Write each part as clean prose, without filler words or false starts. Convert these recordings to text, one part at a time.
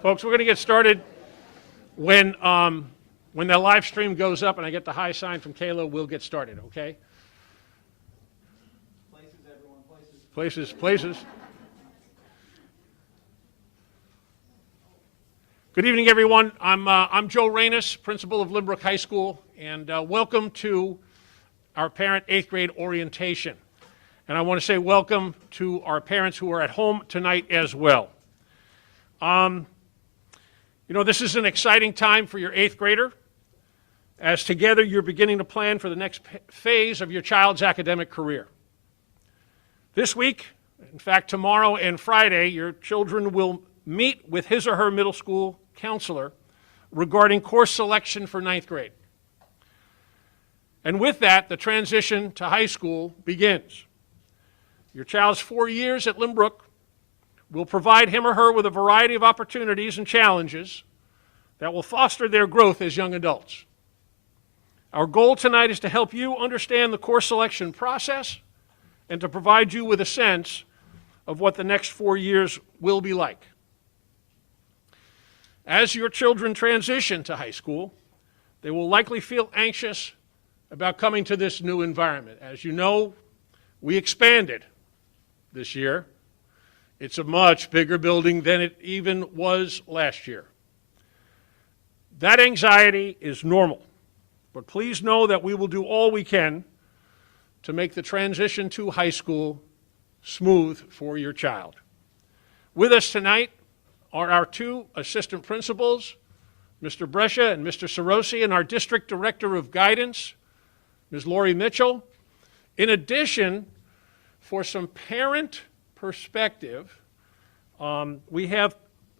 Folks, we're going to get started when the live stream goes up and I get the high sign from Kayla, we'll get started, okay? Places, everyone, places. Places. Good evening, everyone. I'm Joe Reynes, principal of Lynbrook High School, and welcome to our parent 8th grade orientation. And I want to say welcome to our parents who are at home tonight as well. You know, this is an exciting time for your 8th grader, as together you're beginning to plan for the next phase of your child's academic career. This week, in fact, tomorrow and Friday, your children will meet with his or her middle school counselor regarding course selection for 9th grade. And with that, the transition to high school begins. Your child's 4 years at Lynbrook will provide him or her with a variety of opportunities and challenges that will foster their growth as young adults. Our goal tonight is to help you understand the course selection process and to provide you with a sense of what the next 4 years will be like. As your children transition to high school, they will likely feel anxious about coming to this new environment. As you know, we expanded this year. It's a much bigger building than it even was last year. That anxiety is normal, but please know that we will do all we can to make the transition to high school smooth for your child. With us tonight are our two assistant principals, Mr. Brescia and Mr. Sorosi, and our district director of guidance, Ms. Lori Mitchell. In addition, for some parent perspective, we have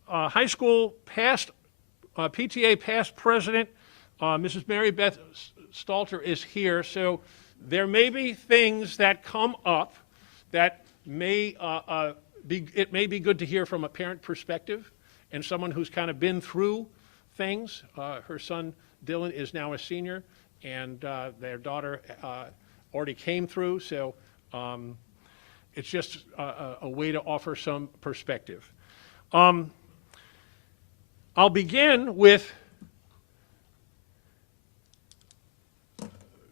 high school past PTA past president, Mrs. Mary Beth Stalter is here, so there may be things that come up that may it may be good to hear from a parent perspective and someone who's kind of been through things. Her son Dylan is now a senior, and their daughter already came through, so it's just a way to offer some perspective. I'll begin with,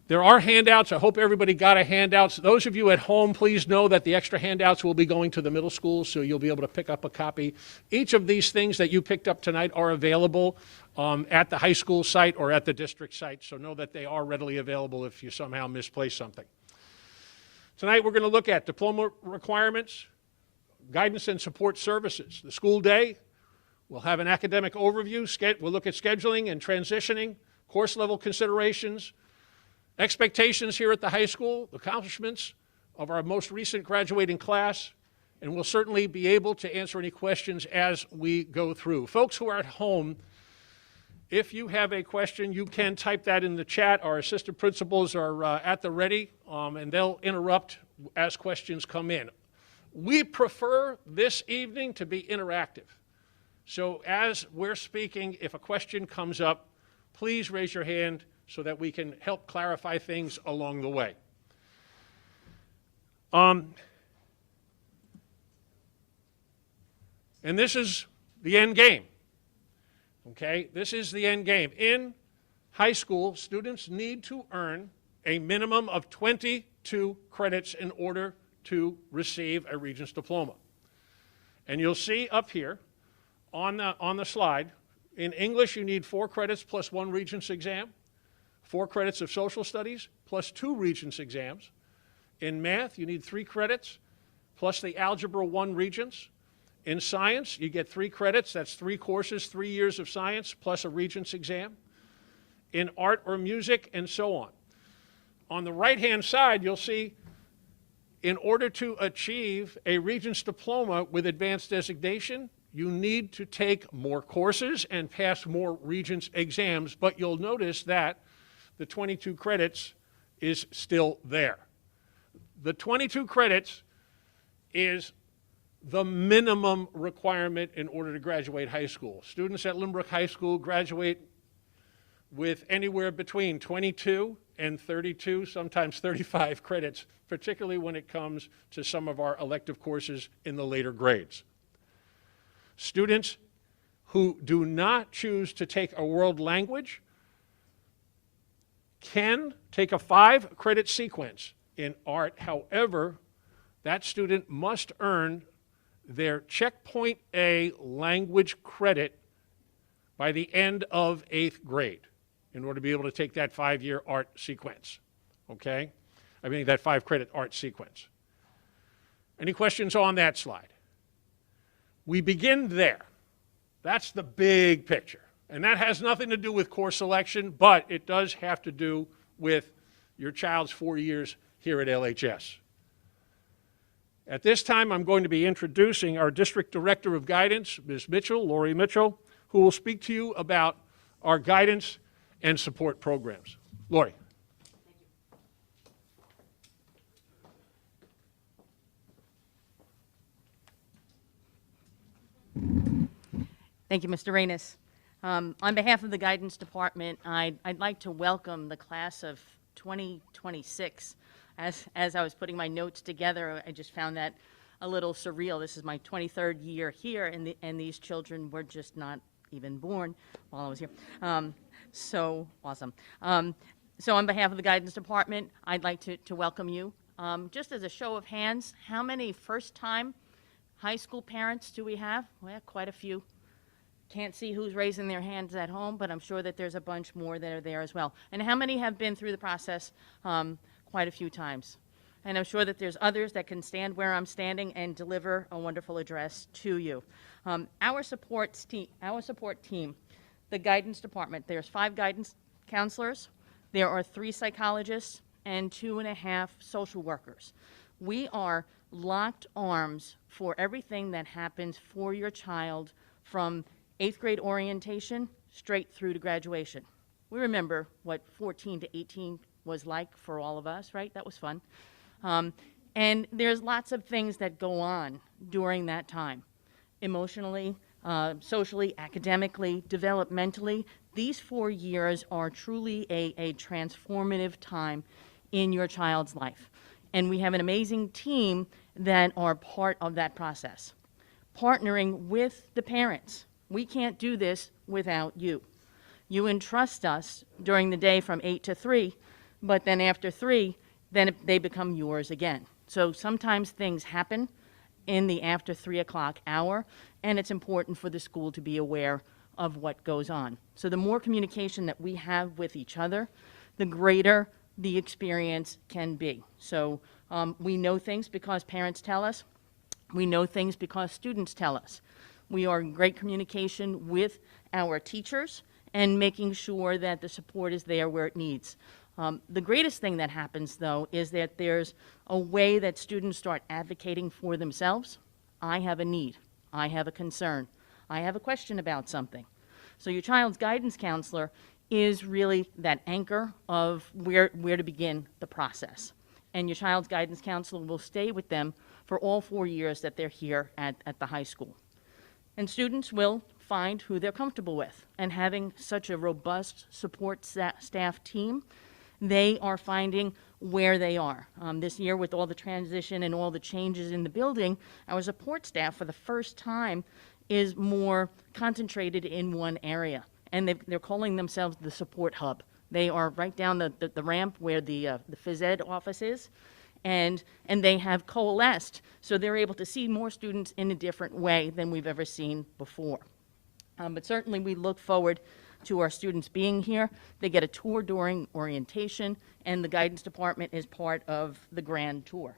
there are handouts. I hope everybody got a handout. Those of you at home, please know that the extra handouts will be going to the middle school, so you'll be able to pick up a copy. Each of these things that you picked up tonight are available at the high school site or at the district site, so know that they are readily available if you somehow misplaced something. Tonight we're going to look at diploma requirements, guidance and support services. The school day, we'll have an academic overview. We'll look at scheduling and transitioning, course level considerations, expectations here at the high school, accomplishments of our most recent graduating class, and we'll certainly be able to answer any questions as we go through. Folks who are at home, if you have a question, you can type that in the chat. Our assistant principals are at the ready, and they'll interrupt as questions come in. We prefer this evening to be interactive. So as we're speaking, if a question comes up, please raise your hand so that we can help clarify things along the way. And this is the end game. Okay, this is the end game. In high school, students need to earn a minimum of 22 credits in order to receive a Regents diploma. And you'll see up here on the slide, in English you need 4 credits plus 1 Regents exam, 4 credits of social studies plus 2 Regents exams. In math, you need 3 credits plus the Algebra 1 Regents. In science, you get 3 credits. That's 3 courses, 3 years of science, plus a Regents exam. In art or music, and so on. On the right-hand side, you'll see, in order to achieve a Regents diploma with advanced designation, you need to take more courses and pass more Regents exams, but you'll notice that the 22 credits is still there. The 22 credits is the minimum requirement in order to graduate high school. Students at Lynbrook High School graduate with anywhere between 22 and 32, sometimes 35 credits, particularly when it comes to some of our elective courses in the later grades. Students who do not choose to take a world language can take a 5-credit sequence in art. However, that student must earn their Checkpoint A language credit by the end of 8th grade in order to be able to take that 5-year art sequence, okay? I mean, that 5-credit art sequence. Any questions on that slide? We begin there. That's the big picture. And that has nothing to do with course selection, but it does have to do with your child's 4 years here at LHS. At this time, I'm going to be introducing our District Director of Guidance, Ms. Mitchell, Lori Mitchell, who will speak to you about our guidance and support programs. Lori. Thank you, Mr. Reynes. On behalf of the Guidance Department, I'd like to welcome the class of 2026. As I was putting my notes together, I just found that a little surreal. This is my 23rd year here, and these children were just not even born while I was here. So awesome. So on behalf of the Guidance Department, I'd like to welcome you. Just as a show of hands, how many first-time high school parents do we have? Well, quite a few. Can't see who's raising their hands at home, but I'm sure that there's a bunch more that are there as well. And how many have been through the process quite a few times? And I'm sure that there's others that can stand where I'm standing and deliver a wonderful address to you. Our support team, the Guidance Department, there's 5 guidance counselors, there are 3 psychologists, and 2.5 social workers. We are locked arms for everything that happens for your child from 8th grade orientation straight through to graduation. We remember what 14 to 18 was like for all of us, right? That was fun. And there's lots of things that go on during that time. Emotionally, socially, academically, developmentally. These 4 years are truly a transformative time in your child's life. And we have an amazing team that are part of that process. Partnering with the parents. We can't do this without you. You entrust us during the day from 8 to 3, but then after 3, then they become yours again. So sometimes things happen in the after 3 o'clock hour, and it's important for the school to be aware of what goes on. So the more communication that we have with each other, the greater the experience can be. So we know things because parents tell us. We know things because students tell us. We are in great communication with our teachers and making sure that the support is there where it needs. The greatest thing that happens, though, is that there's a way that students start advocating for themselves. I have a need. I have a concern. I have a question about something. So your child's guidance counselor is really that anchor of where to begin the process. And your child's guidance counselor will stay with them for all 4 years that they're here at the high school. And students will find who they're comfortable with. And having such a robust support staff team, they are finding where they are. This year, with all the transition and all the changes in the building, our support staff for the first time is more concentrated in one area. And they're calling themselves the support hub. They are right down the ramp where the phys ed office is. And they have coalesced, so they're able to see more students in a different way than we've ever seen before. But certainly we look forward to our students being here. They get a tour during orientation, and the guidance department is part of the grand tour.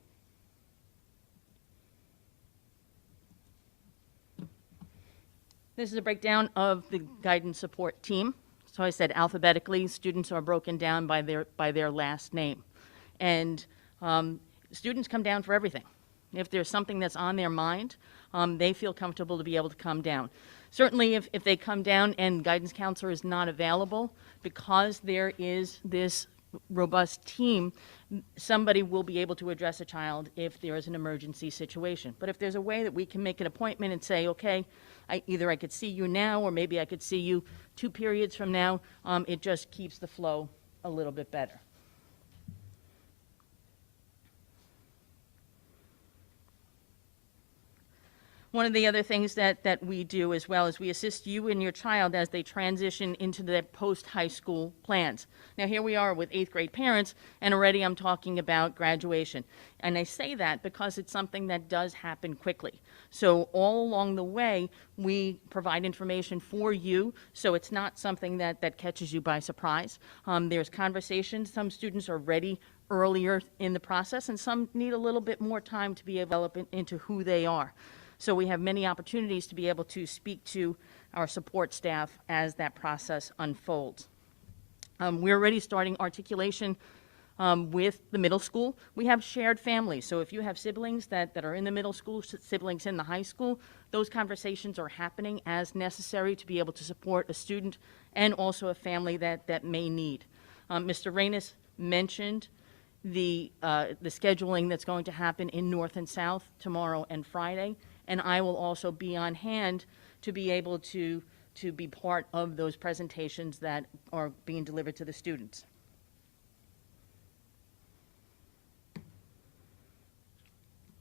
This is a breakdown of the guidance support team. So I said alphabetically, students are broken down by their last name. And students come down for everything. If there's something that's on their mind, they feel comfortable to be able to come down. Certainly if they come down and guidance counselor is not available, because there is this robust team, somebody will be able to address a child if there is an emergency situation. But if there's a way that we can make an appointment and say, okay, either I could see you now or maybe I could see you 2 periods from now, it just keeps the flow a little bit better. One of the other things that we do as well is we assist you and your child as they transition into their post-high school plans. Now, here we are with 8th grade parents, and already I'm talking about graduation. And I say that because it's something that does happen quickly. So all along the way, we provide information for you, so it's not something that catches you by surprise. There's conversations. Some students are ready earlier in the process, and some need a little bit more time to be developed into who they are. So we have many opportunities to be able to speak to our support staff as that process unfolds. We're already starting articulation with the middle school. We have shared families, so if you have siblings that are in the middle school, siblings in the high school, those conversations are happening as necessary to be able to support a student and also a family that may need. Mr. Reynes mentioned the scheduling that's going to happen in North and South tomorrow and Friday, and I will also be on hand to be able to be part of those presentations that are being delivered to the students.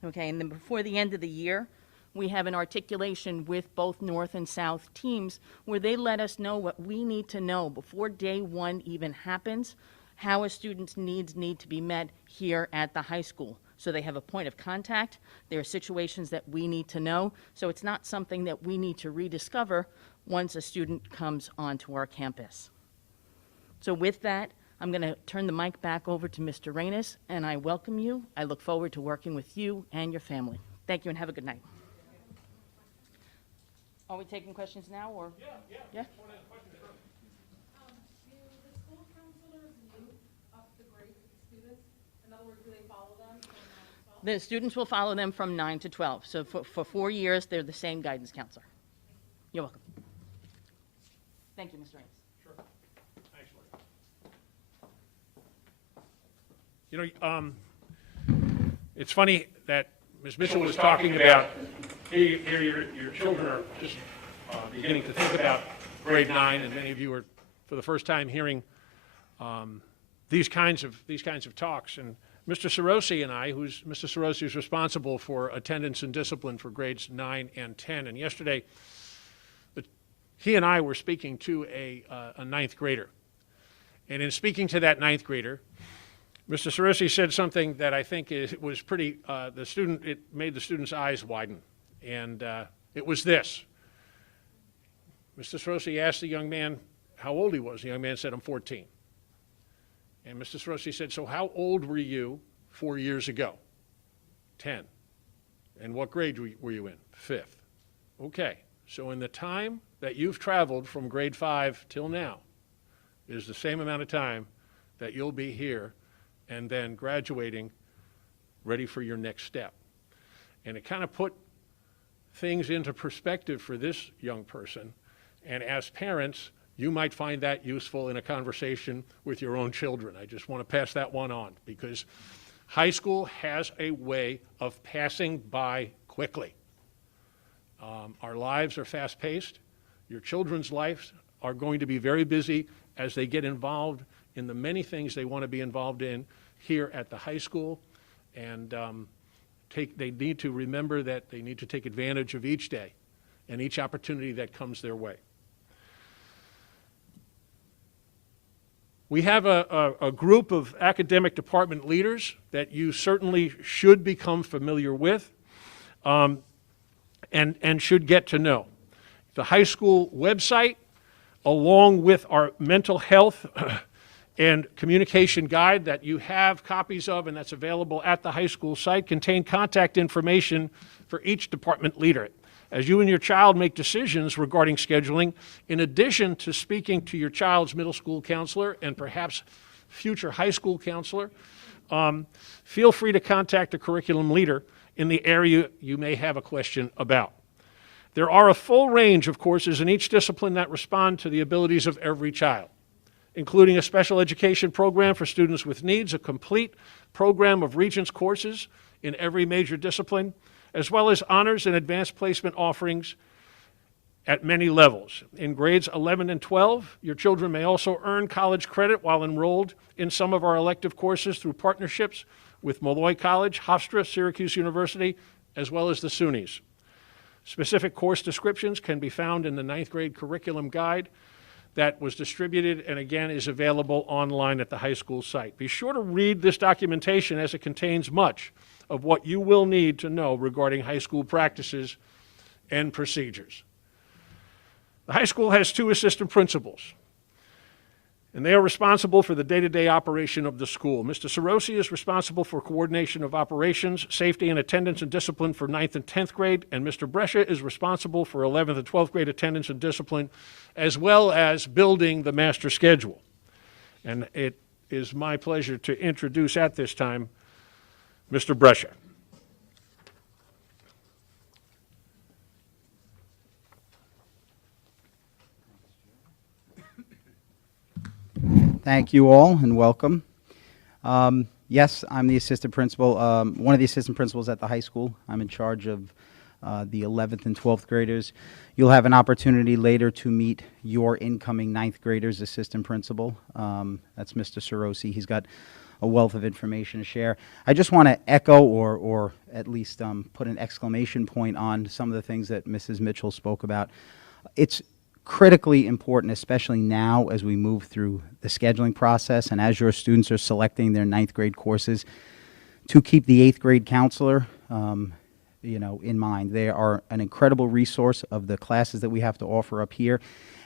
Okay, and then before the end of the year, we have an articulation with both North and South teams where they let us know what we need to know before day one even happens, how a student's needs need to be met here at the high school. So they have a point of contact. There are situations that we need to know. So it's not something that we need to rediscover once a student comes onto our campus. So with that, I'm going to turn the mic back over to Mr. Reynes, and I welcome you. I look forward to working with you and your family. Thank you and have a good night. Are we taking questions now, or? Yeah. Do the school counselors move up the grade with the students? In other words, do they follow them from 9 to 12? The students will follow them from 9 to 12. So for 4 years, they're the same guidance counselor. You're welcome. Thank you, Mr. Reynes. Sure. Thanks, Lori. You know, it's funny that Ms. Mitchell was talking about here your children are just beginning to think about grade 9, and many of you are for the first time hearing these kinds of talks. And Mr. Sorosi and I, Mr. Sorosi is responsible for attendance and discipline for grades 9 and 10. And yesterday, he and I were speaking to a 9th grader. And in speaking to that 9th grader, Mr. Sorosi said something that I think was pretty, it made the student's eyes widen. And it was this. Mr. Sorosi asked the young man how old he was. The young man said, "I'm 14. And Mr. Sorosi said, "So how old were you 4 years ago?" 10. "And what grade were you in?" 5th. "Okay, so in the time that you've traveled from grade 5 till now is the same amount of time that you'll be here and then graduating, ready for your next step." And it kind of put things into perspective for this young person. And as parents, you might find that useful in a conversation with your own children. I just want to pass that one on, because high school has a way of passing by quickly. Our lives are fast-paced. Your children's lives are going to be very busy as they get involved in the many things they want to be involved in here at the high school. And they need to remember that they need to take advantage of each day and each opportunity that comes their way. We have a group of academic department leaders that you certainly should become familiar with and should get to know. The high school website, along with our mental health and communication guide that you have copies of and that's available at the high school site, contain contact information for each department leader. As you and your child make decisions regarding scheduling, in addition to speaking to your child's middle school counselor and perhaps future high school counselor, feel free to contact a curriculum leader in the area you may have a question about. There are a full range of courses in each discipline that respond to the abilities of every child, including a special education program for students with needs, a complete program of Regents courses in every major discipline, as well as honors and advanced placement offerings at many levels. In grades 11 and 12, your children may also earn college credit while enrolled in some of our elective courses through partnerships with Molloy College, Hofstra, Syracuse University, as well as the SUNYs. Specific course descriptions can be found in the ninth grade curriculum guide that was distributed and again is available online at the high school site. Be sure to read this documentation as it contains much of what you will need to know regarding high school practices and procedures. The high school has 2 assistant principals, and they are responsible for the day-to-day operation of the school. Mr. Sarosi is responsible for coordination of operations, safety and attendance and discipline for 9th and 10th grade, and Mr. Brescia is responsible for 11th and 12th grade attendance and discipline, as well as building the master schedule. And it is my pleasure to introduce at this time Mr. Brescia. Thank you all and welcome. Yes, I'm the assistant principal, one of the assistant principals at the high school. I'm in charge of the 11th and 12th graders. You'll have an opportunity later to meet your incoming 9th grader's assistant principal. That's Mr. Sarosi. He's got a wealth of information to share. I just want to echo or at least put an exclamation point on some of the things that Mrs. Mitchell spoke about. It's critically important, especially now as we move through the scheduling process and as your students are selecting their 9th grade courses, to keep the 8th grade counselor in mind. They are an incredible resource of the classes that we have to offer up here.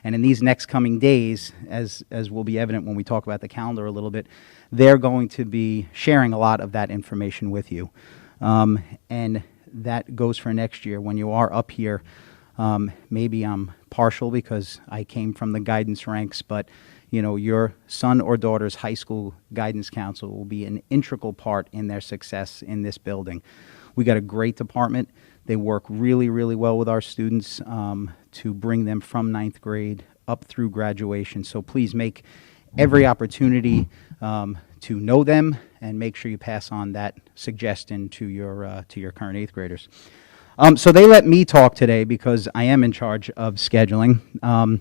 And in these next coming days, as will be evident when we talk about the calendar a little bit, they're going to be sharing a lot of that information with you. And that goes for next year. When you are up here, maybe I'm partial because I came from the guidance ranks, but your son or daughter's high school guidance counselor will be an integral part in their success in this building. We got a great department. They work really, really well with our students to bring them from 9th grade up through graduation. So please make every opportunity to know them and make sure you pass on that suggestion to your current 8th graders. So they let me talk today because I am in charge of scheduling. And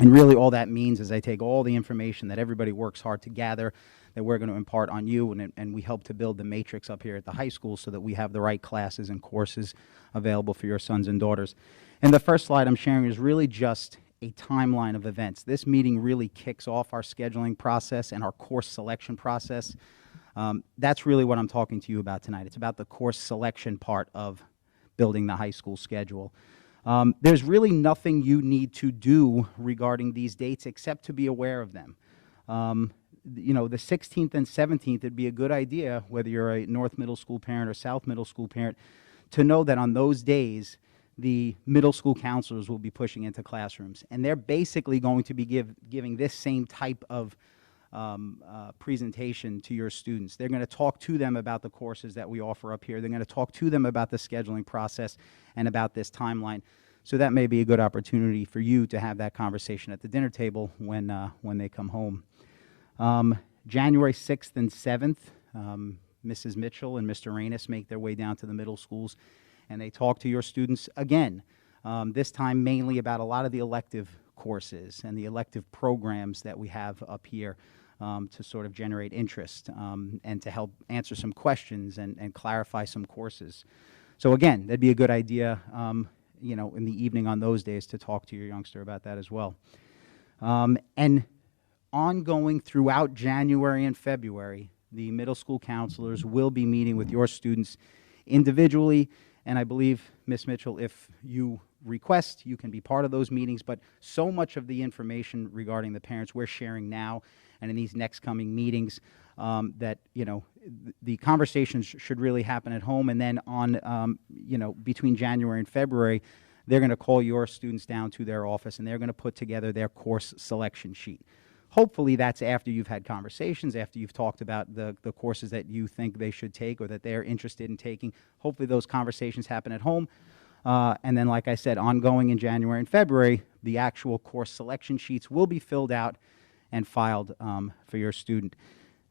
really all that means is I take all the information that everybody works hard to gather that we're going to impart on you, and we help to build the matrix up here at the high school so that we have the right classes and courses available for your sons and daughters. And the first slide I'm sharing is really just a timeline of events. This meeting really kicks off our scheduling process and our course selection process. That's really what I'm talking to you about tonight. It's about the course selection part of building the high school schedule. There's really nothing you need to do regarding these dates except to be aware of them. The 16th and 17th, it'd be a good idea, whether you're a North Middle School parent or South Middle School parent, to know that on those days, the middle school counselors will be pushing into classrooms. And they're basically going to be giving this same type of presentation to your students. They're going to talk to them about the courses that we offer up here. They're going to talk to them about the scheduling process and about this timeline. So that may be a good opportunity for you to have that conversation at the dinner table when they come home. January 6th and 7th, Mrs. Mitchell and Mr. Reynes make their way down to the middle schools, and they talk to your students again, this time mainly about a lot of the elective courses and the elective programs that we have up here to sort of generate interest and to help answer some questions and clarify some courses. So again, that'd be a good idea, in the evening on those days to talk to your youngster about that as well. And ongoing throughout January and February, the middle school counselors will be meeting with your students individually, and I believe, Ms. Mitchell, if you request, you can be part of those meetings, but so much of the information regarding the parents we're sharing now and in these next coming meetings that, the conversations should really happen at home, and then on, between January and February, they're going to call your students down to their office, and they're going to put together their course selection sheet. Hopefully that's after you've had conversations, after you've talked about the courses that you think they should take or that they're interested in taking. Hopefully those conversations happen at home. And then, like I said, ongoing in January and February, the actual course selection sheets will be filled out and filed for your student.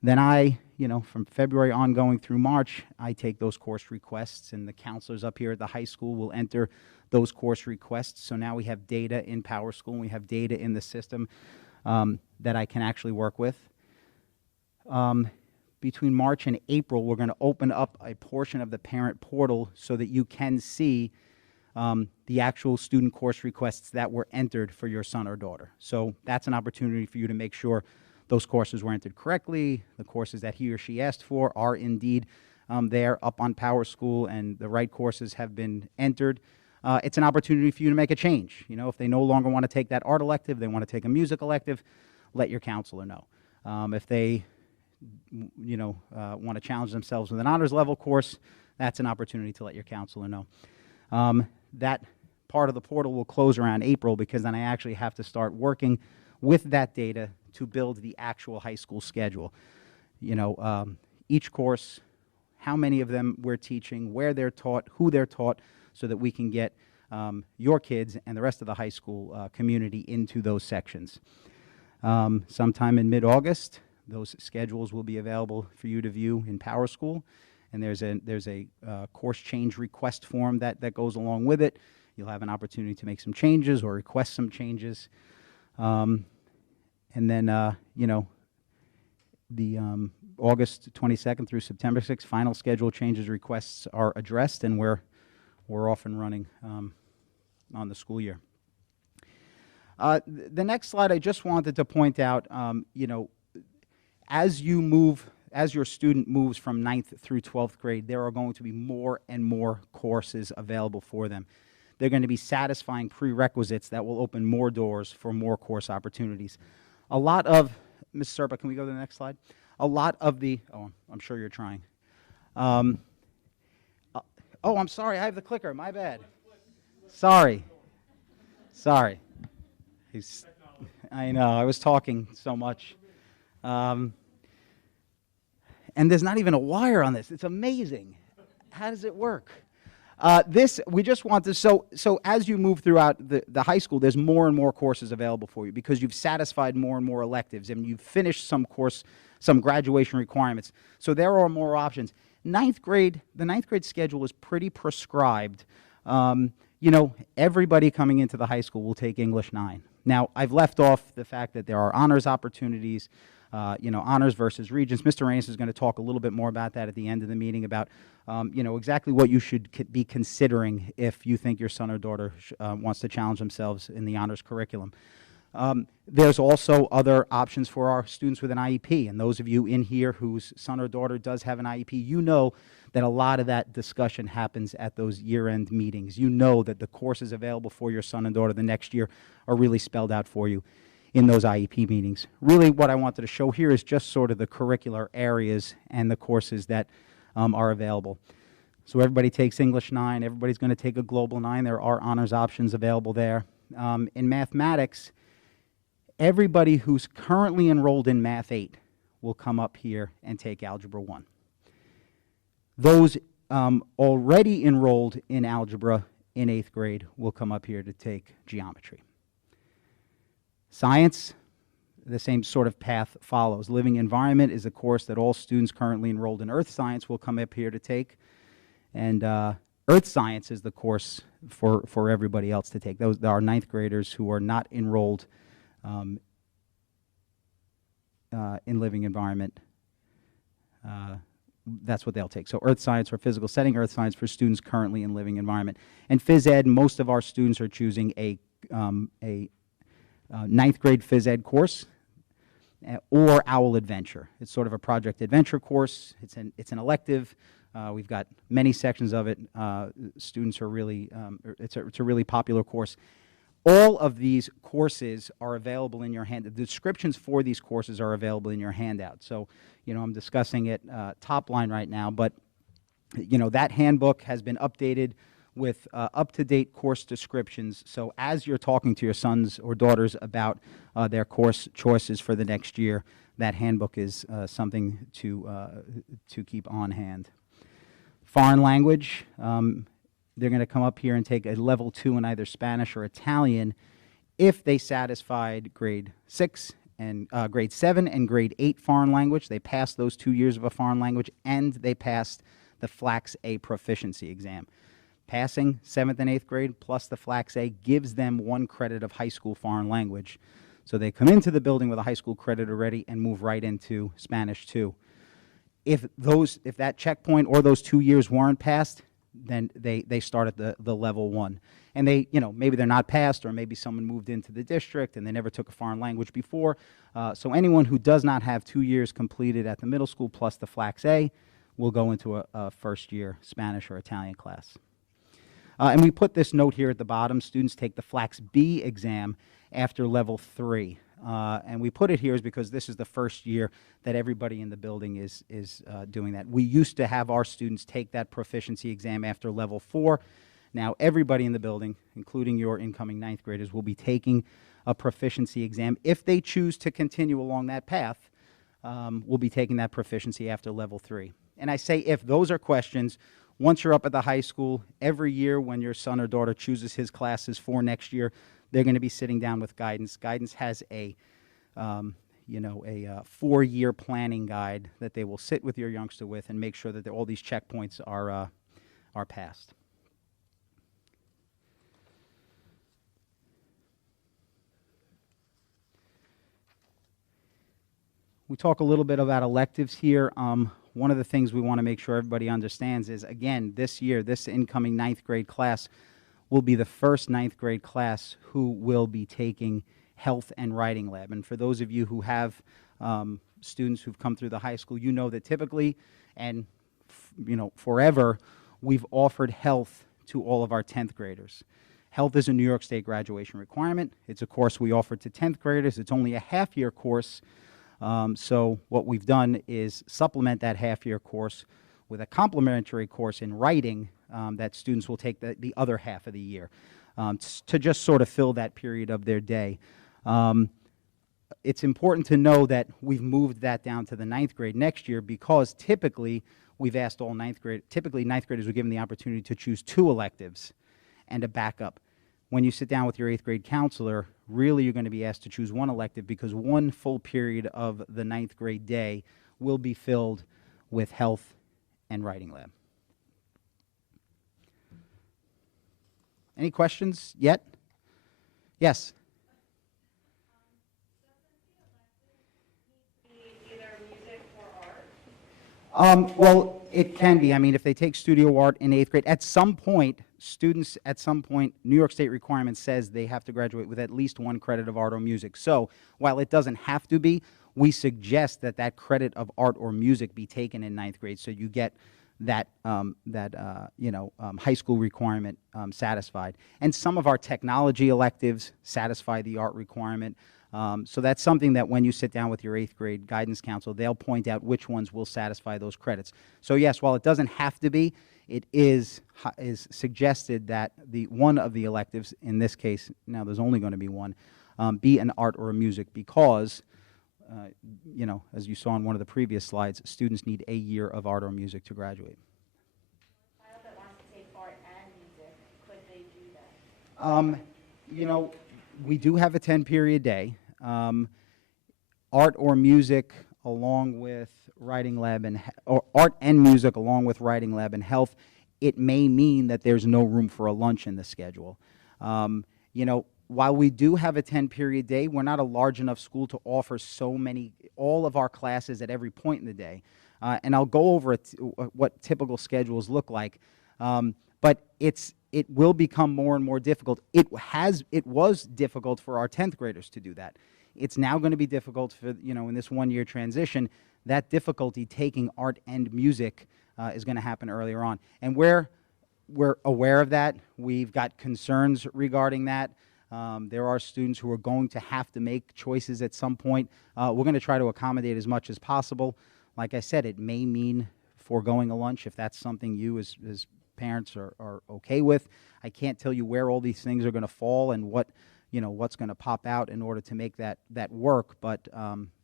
Then from February ongoing through March, I take those course requests, and the counselors up here at the high school will enter those course requests. So now we have data in PowerSchool, and we have data in the system that I can actually work with. Between March and April, we're going to open up a portion of the parent portal so that you can see the actual student course requests that were entered for your son or daughter. So that's an opportunity for you to make sure those courses were entered correctly, the courses that he or she asked for are indeed there up on PowerSchool, and the right courses have been entered. It's an opportunity for you to make a change. You know, if they no longer want to take that art elective, they want to take a music elective, let your counselor know. If they, want to challenge themselves with an honors level course, that's an opportunity to let your counselor know. That part of the portal will close around April, because then I actually have to start working with that data to build the actual high school schedule. Each course, how many of them we're teaching, where they're taught, who they're taught, so that we can get your kids and the rest of the high school community into those sections. Sometime in mid-August, those schedules will be available for you to view in PowerSchool, and there's a course change request form that goes along with it. You'll have an opportunity to make some changes or request some changes. And then, the August 22nd through September 6th final schedule changes requests are addressed, and we're off and running on the school year. The next slide, I just wanted to point out, as your student moves from 9th through 12th grade, there are going to be more and more courses available for them. They're going to be satisfying prerequisites that will open more doors for more course opportunities. A lot of, Ms. Serpa, can we go to the next slide? A lot of the, I'm sure you're trying. I'm sorry, I have the clicker, my bad. Sorry. I know, I was talking so much. And there's not even a wire on this. It's amazing. How does it work? We just want to, so as you move throughout the high school, there's more and more courses available for you, because you've satisfied more and more electives, and you've finished some graduation requirements. So there are more options. The ninth grade schedule is pretty prescribed. Everybody coming into the high school will take English 9. Now, I've left off the fact that there are honors opportunities, honors versus Regents. Mr. Raines is going to talk a little bit more about that at the end of the meeting, about, exactly what you should be considering if you think your son or daughter wants to challenge themselves in the honors curriculum. There's also other options for our students with an IEP, and those of you in here whose son or daughter does have an IEP, you know that a lot of that discussion happens at those year-end meetings. You know that the courses available for your son and daughter the next year are really spelled out for you in those IEP meetings. Really, what I wanted to show here is just sort of the curricular areas and the courses that are available. So everybody takes English 9, everybody's going to take a Global 9. There are honors options available there. In mathematics, everybody who's currently enrolled in Math 8 will come up here and take Algebra 1. Those already enrolled in algebra in 8th grade will come up here to take geometry. Science, the same sort of path follows. Living environment is a course that all students currently enrolled in earth science will come up here to take. And earth science is the course for everybody else to take. Those are 9th graders who are not enrolled in living environment. That's what they'll take. So earth science or physical setting, earth science for students currently in living environment. And phys ed, most of our students are choosing a 9th grade phys ed course or OWL Adventure. It's sort of a project adventure course. It's an elective. We've got many sections of it. Students are really, it's a really popular course. All of these courses are available in your hand. The descriptions for these courses are available in your handout. So, I'm discussing it top line right now, but, that handbook has been updated with up-to-date course descriptions. So as you're talking to your sons or daughters about their course choices for the next year, that handbook is something to keep on hand. Foreign language. They're going to come up here and take a level 2 in either Spanish or Italian if they satisfied grade 6 and grade 7 and grade 8 foreign language. They passed those 2 years of a foreign language, and they passed the FLAX A proficiency exam. Passing 7th and 8th grade plus the FLAX A gives them 1 credit of high school foreign language. So they come into the building with a high school credit already and move right into Spanish 2. If that checkpoint or those 2 years weren't passed, then they start at the level 1. And they, maybe they're not passed, or maybe someone moved into the district and they never took a foreign language before. So anyone who does not have 2 years completed at the middle school plus the Flax A will go into a first-year Spanish or Italian class. And we put this note here at the bottom: students take the Flax B exam after level 3. And we put it here is because this is the first year that everybody in the building is doing that. We used to have our students take that proficiency exam after level 4. Now everybody in the building, including your incoming 9th graders, will be taking a proficiency exam. If they choose to continue along that path, we'll be taking that proficiency after level 3. And I say if, those are questions. Once you're up at the high school, every year when your son or daughter chooses his classes for next year, they're going to be sitting down with guidance. Guidance has a 4-year planning guide that they will sit with your youngster with and make sure that all these checkpoints are passed. We talk a little bit about electives here. One of the things we want to make sure everybody understands is, again, this year, this incoming 9th grade class will be the first 9th grade class who will be taking health and writing lab. And for those of you who have students who've come through the high school, you know that typically and forever, we've offered health to all of our 10th graders. Health is a New York State graduation requirement. It's a course we offer to 10th graders. It's only a half-year course. So what we've done is supplement that half-year course with a complementary course in writing that students will take the other half of the year to just sort of fill that period of their day. It's important to know that we've moved that down to the 9th grade next year because typically we've asked all 9th grade, typically 9th graders were given the opportunity to choose 2 electives and a backup. When you sit down with your 8th grade counselor, really you're going to be asked to choose 1 elective because 1 full period of the 9th grade day will be filled with health and writing lab. Any questions yet? Yes? Well, it can be. I mean, if they take studio art in 8th grade, at some point, students, New York State requirement says they have to graduate with at least 1 credit of art or music. So while it doesn't have to be, we suggest that that credit of art or music be taken in 9th grade so you get that, high school requirement satisfied. And some of our technology electives satisfy the art requirement. So that's something that when you sit down with your 8th grade guidance counselor, they'll point out which ones will satisfy those credits. So yes, while it doesn't have to be, it is suggested that one of the electives, in this case, now there's only going to be 1, be an art or a music because, as you saw in one of the previous slides, students need a year of art or music to graduate. A child that wants to take art and music, could they do that? We do have a 10-period day. Art or music along with writing lab or art and music along with writing lab and health, it may mean that there's no room for a lunch in the schedule. While we do have a 10-period day, we're not a large enough school to offer all of our classes at every point in the day. And I'll go over what typical schedules look like. But it will become more and more difficult. It was difficult for our 10th graders to do that. It's now going to be difficult for, in this 1-year transition. That difficulty taking art and music is going to happen earlier on. And we're aware of that. We've got concerns regarding that. There are students who are going to have to make choices at some point. We're going to try to accommodate as much as possible. Like I said, it may mean foregoing a lunch if that's something you as parents are okay with. I can't tell you where all these things are going to fall and what's going to pop out in order to make that work, but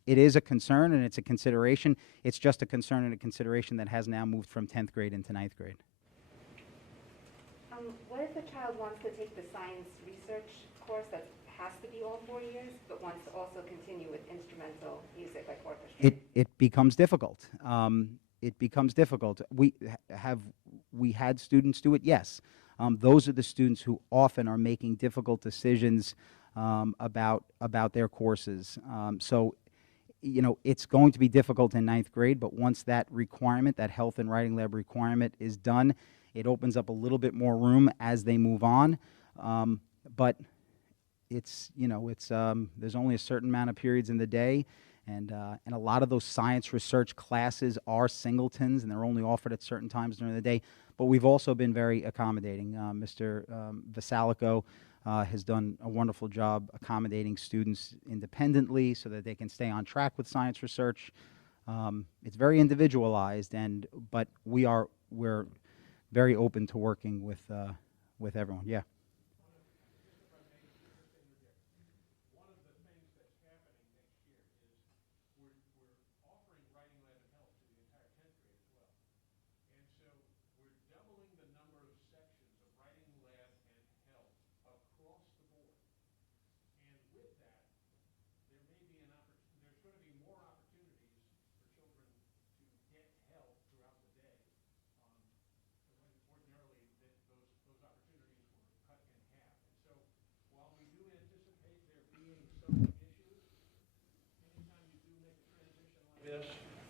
it is a concern and it's a consideration. It's just a concern and a consideration that has now moved from 10th grade into 9th grade. What if a child wants to take the science research course that has to be all 4 years, but wants to also continue with instrumental music like orchestra? It becomes difficult. It becomes difficult. We had students do it? Yes. Those are the students who often are making difficult decisions about their courses. So, it's going to be difficult in 9th grade, but once that requirement, that health and writing lab requirement is done, It opens up a little bit more room as they move on, but it's, there's only a certain amount of periods in the day, and a lot of those science research classes are singletons, and they're only offered at certain times during the day. But we've also been very accommodating. Mr. Vasalico has done a wonderful job accommodating students independently so that they can stay on track with science research. It's very individualized, but we're very open to working with everyone. Yeah.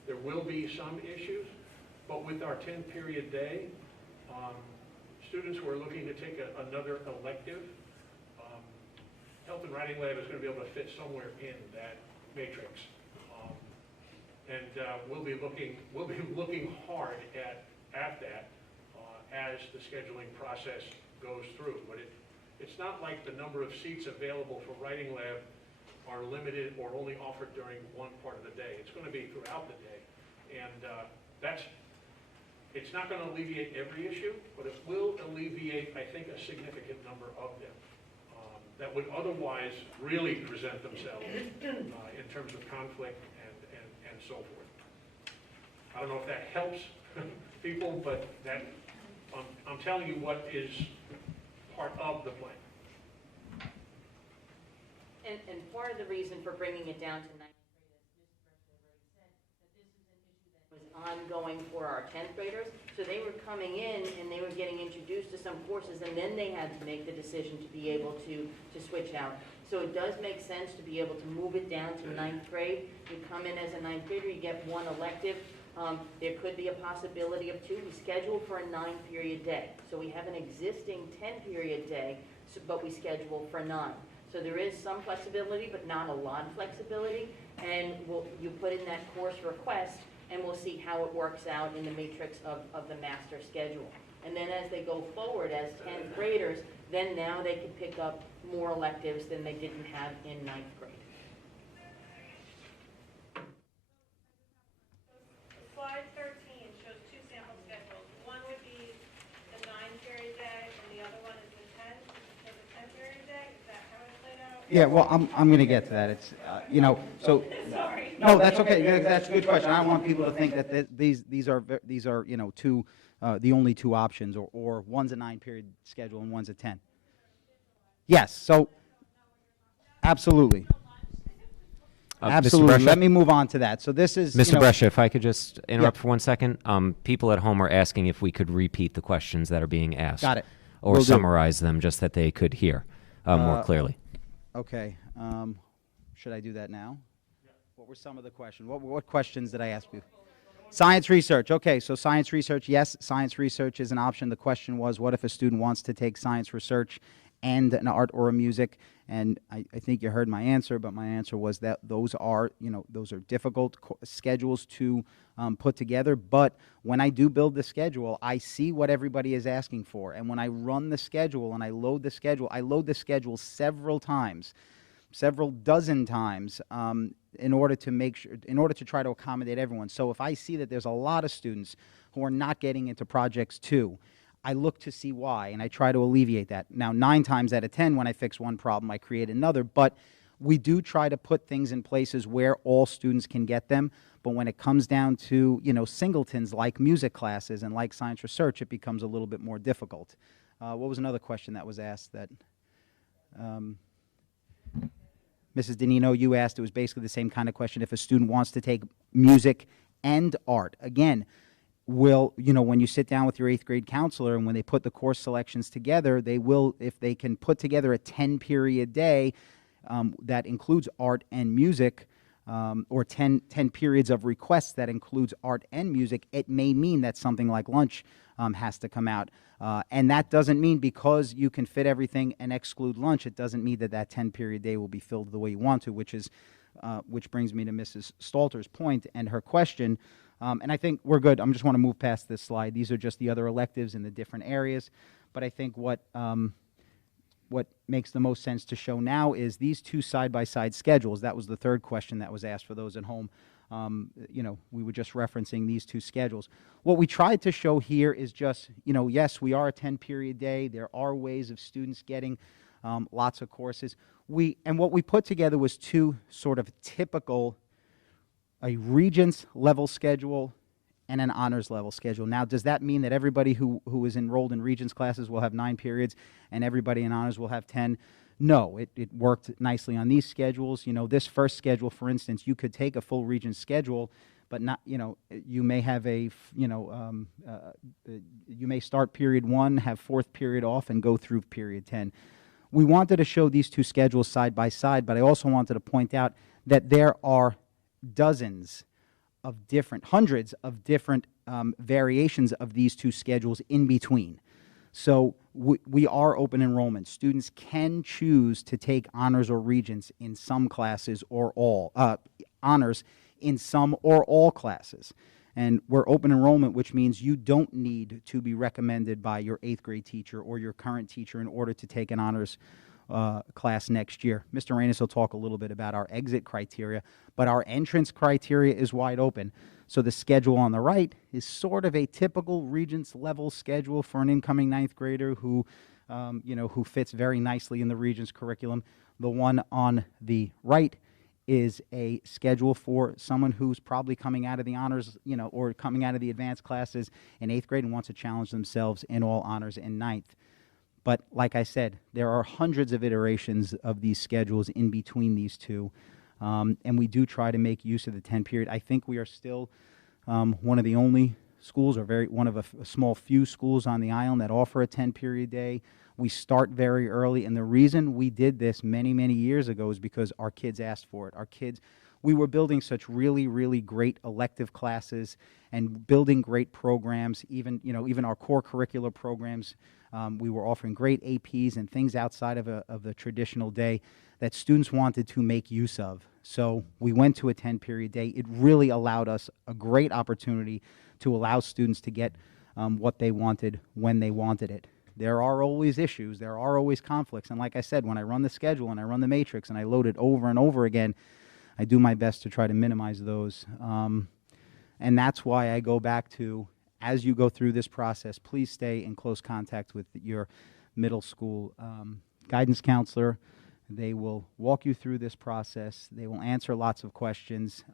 There will be some issues, but with our 10-period day, students who are looking to take another elective, Health and Writing Lab is going to be able to fit somewhere in that matrix. We'll be looking hard at that as the scheduling process goes through. But it's not like the number of seats available for Writing Lab are limited or only offered during one part of the day. It's going to be throughout the day. And it's not going to alleviate every issue, but it will alleviate, I think, a significant number of them that would otherwise really present themselves in terms of conflict and so forth. I don't know if that helps people, but I'm telling you what is part of the plan. And part of the reason for bringing it down to 9th grade, as Mr. Breshler already said, that this is an issue that was ongoing for our 10th graders. So they were coming in and they were getting introduced to some courses, and then they had to make the decision to be able to switch out. So it does make sense to be able to move it down to 9th grade. You come in as a 9th grader, you get one elective. There could be a possibility of 2. We schedule for a 9-period day. So we have an existing 10-period day, but we schedule for 9. So there is some flexibility, but not a lot of flexibility. And you put in that course request, and we'll see how it works out in the matrix of the master schedule. And then as they go forward as 10th graders, then now they can pick up more electives than they didn't have in 9th grade. Slide 13 shows 2 sample schedules. One would be the 9-period day, and the other one is the 10. So the 10-period day, is that how it's laid out? Yeah, well, I'm going to get to that. It's, so. Sorry. No, that's okay. Yeah, that's a good question. I don't want people to think that these are two, the only 2 options, or one's a 9-period schedule and one's a 10. Yes, so absolutely. Absolutely. Mr. Brescia? Let me move on to that. So this is, Mr. Brescia, if I could just interrupt for 1 second. People at home are asking if we could repeat the questions that are being asked. Got it. Or Will do. summarize them just that they could hear more clearly. Okay. Should I do that now? What were some of the questions? What questions did I ask you? Science research. Okay, so science research, yes, science research is an option. The question was, what if a student wants to take science research and an art or a music? And I think you heard my answer, but my answer was that those are difficult schedules to put together. But when I do build the schedule, I see what everybody is asking for. And when I run the schedule and I load the schedule several times, several dozen times, in order to try to accommodate everyone. So if I see that there's a lot of students who are not getting into projects 2, I look to see why, and I try to alleviate that. Now, 9 times out of 10, when I fix one problem, I create another, but we do try to put things in places where all students can get them. But when it comes down to, singletons like music classes and like science research, it becomes a little bit more difficult. What was another question that was asked that... Mrs. Danino, you asked, it was basically the same kind of question. If a student wants to take music and art, again, when you sit down with your 8th grade counselor and when they put the course selections together, they will, if they can put together a 10-period day that includes art and music, or 10 periods of requests that includes art and music, it may mean that something like lunch has to come out. And that doesn't mean because you can fit everything and exclude lunch, it doesn't mean that that 10-period day will be filled the way you want to, which brings me to Mrs. Stalter's point and her question. And I think we're good. I just want to move past this slide. These are just the other electives in the different areas. But I think what makes the most sense to show now is these two side-by-side schedules. That was the third question that was asked for those at home. We were just referencing these two schedules. What we tried to show here is just, yes, we are a 10-period day. There are ways of students getting lots of courses. And what we put together was two sort of typical, a Regents level schedule and an honors level schedule. Now, does that mean that everybody who is enrolled in Regents classes will have 9 periods and everybody in honors will have 10? No, it worked nicely on these schedules. This first schedule, for instance, you could take a full Regents schedule, but not, you may have you may start period 1, have 4th period off, and go through period 10. We wanted to show these two schedules side by side, but I also wanted to point out that there are hundreds of different variations of these two schedules in between. So we are open enrollment. Students can choose to take honors or Regents in some classes or all, honors in some or all classes. And we're open enrollment, which means you don't need to be recommended by your 8th grade teacher or your current teacher in order to take an honors class next year. Mr. Reynes will talk a little bit about our exit criteria, but our entrance criteria is wide open. So the schedule on the right is sort of a typical Regents level schedule for an incoming 9th grader who fits very nicely in the Regents curriculum. The one on the right is a schedule for someone who's probably coming out of the honors, or coming out of the advanced classes in 8th grade and wants to challenge themselves in all honors in 9th. But like I said, there are hundreds of iterations of these schedules in between these two. And we do try to make use of the 10 period. I think we are still one of the only schools, or one of a small few schools on the island that offer a 10-period day. We start very early, and the reason we did this many, many years ago is because our kids asked for it. We were building such really, really great elective classes and building great programs, even our core curricular programs. We were offering great APs and things outside of the traditional day that students wanted to make use of. So we went to a 10-period day. It really allowed us a great opportunity to allow students to get what they wanted when they wanted it. There are always issues. There are always conflicts. And like I said, when I run the schedule and I run the matrix and I load it over and over again, I do my best to try to minimize those. And that's why I go back to, as you go through this process, please stay in close contact with your middle school guidance counselor. They will walk you through this process. They will answer lots of questions.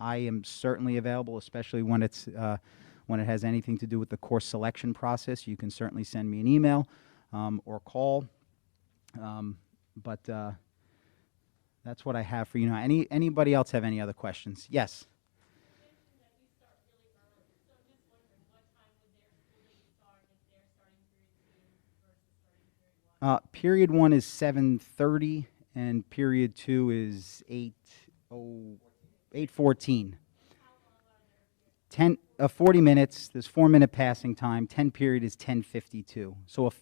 I am certainly available, especially when it has anything to do with the course selection process. You can certainly send me an email or call. But that's what I have for you now. Anybody else have any other questions? Yes. Period 1 is 7:30, and period 2 is 8:14. 40 minutes. There's 4-minute passing time. 10 period is 10:52. So if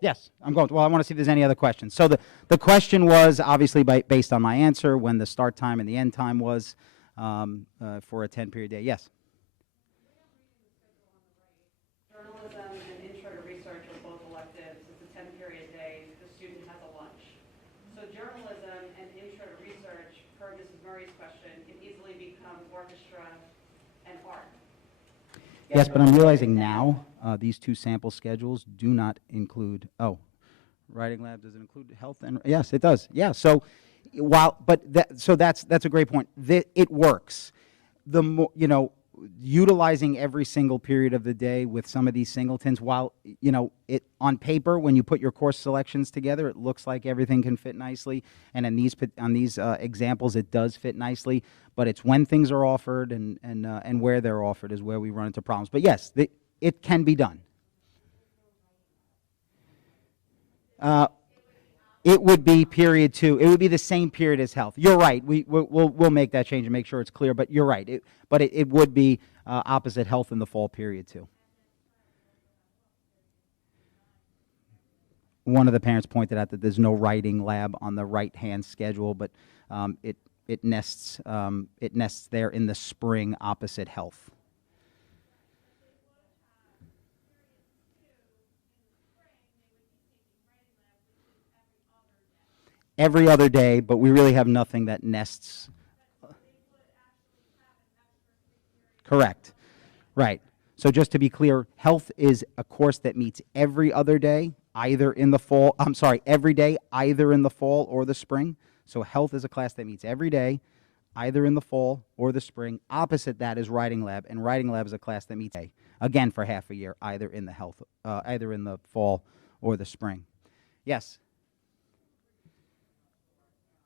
yes, I'm going. Well, I want to see if there's any other questions. So the question was obviously based on my answer when the start time and the end time was for a 10-period day. Yes. Journalism and intro to research are both electives. It's a 10-period day. The student has a lunch. So journalism and intro to research, per Mrs. Murray's question, can easily become orchestra and art. Yes, but I'm realizing now these two sample schedules do not include. Oh, writing lab, does it include health and? Yes, it does. Yeah. So that's a great point. It works. The more utilizing every single period of the day with some of these singletons, while it on paper when you put your course selections together, it looks like everything can fit nicely, and on these examples it does fit nicely. But it's when things are offered and where they're offered is where we run into problems. But yes, it can be done. It would be period 2. It would be the same period as health. You're right. We'll make that change and make sure it's clear, but you're right. It would be opposite health in the fall period 2. One of the parents pointed out that there's no writing lab on the right-hand schedule, but it nests there in the spring opposite health. Every other day, but we really have nothing that nests. Correct. Right. So just to be clear, health is a course that meets every other day, either in the fall, every day, either in the fall or the spring. So health is a class that meets every day, either in the fall or the spring. Opposite that is writing lab, and writing lab is a class that meets again for half a year, either in the fall or the spring. Yes.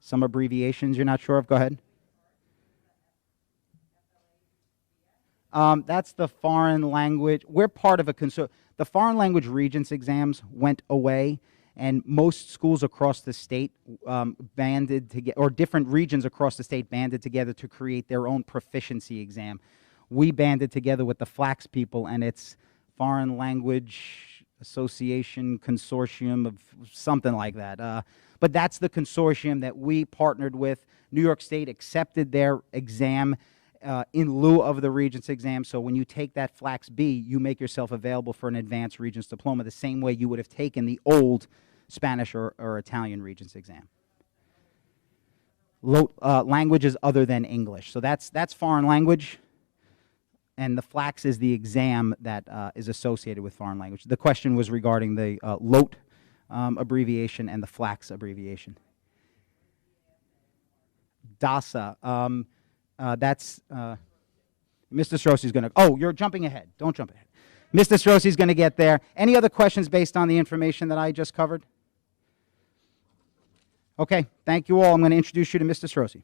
Some abbreviations you're not sure of? Go ahead. That's the foreign language. We're part of the foreign language Regents exams went away, and most schools across the state banded together, or different regions across the state banded together to create their own proficiency exam. We banded together with the Flax people, and it's Foreign Language Association Consortium of something like that. But that's the consortium that we partnered with. New York State accepted their exam in lieu of the Regents exam. So when you take that Flax B, you make yourself available for an advanced Regents diploma the same way you would have taken the old Spanish or Italian Regents exam. Languages other than English. So that's foreign language, and the Flax is the exam that is associated with foreign language. The question was regarding the LOTE abbreviation and the Flax abbreviation. DASA. That's Mr. Strossy's going to. Oh, you're jumping ahead. Don't jump ahead. Mr. Strossy's going to get there. Any other questions based on the information that I just covered? Okay, thank you all. I'm going to introduce you to Mr. Strossy.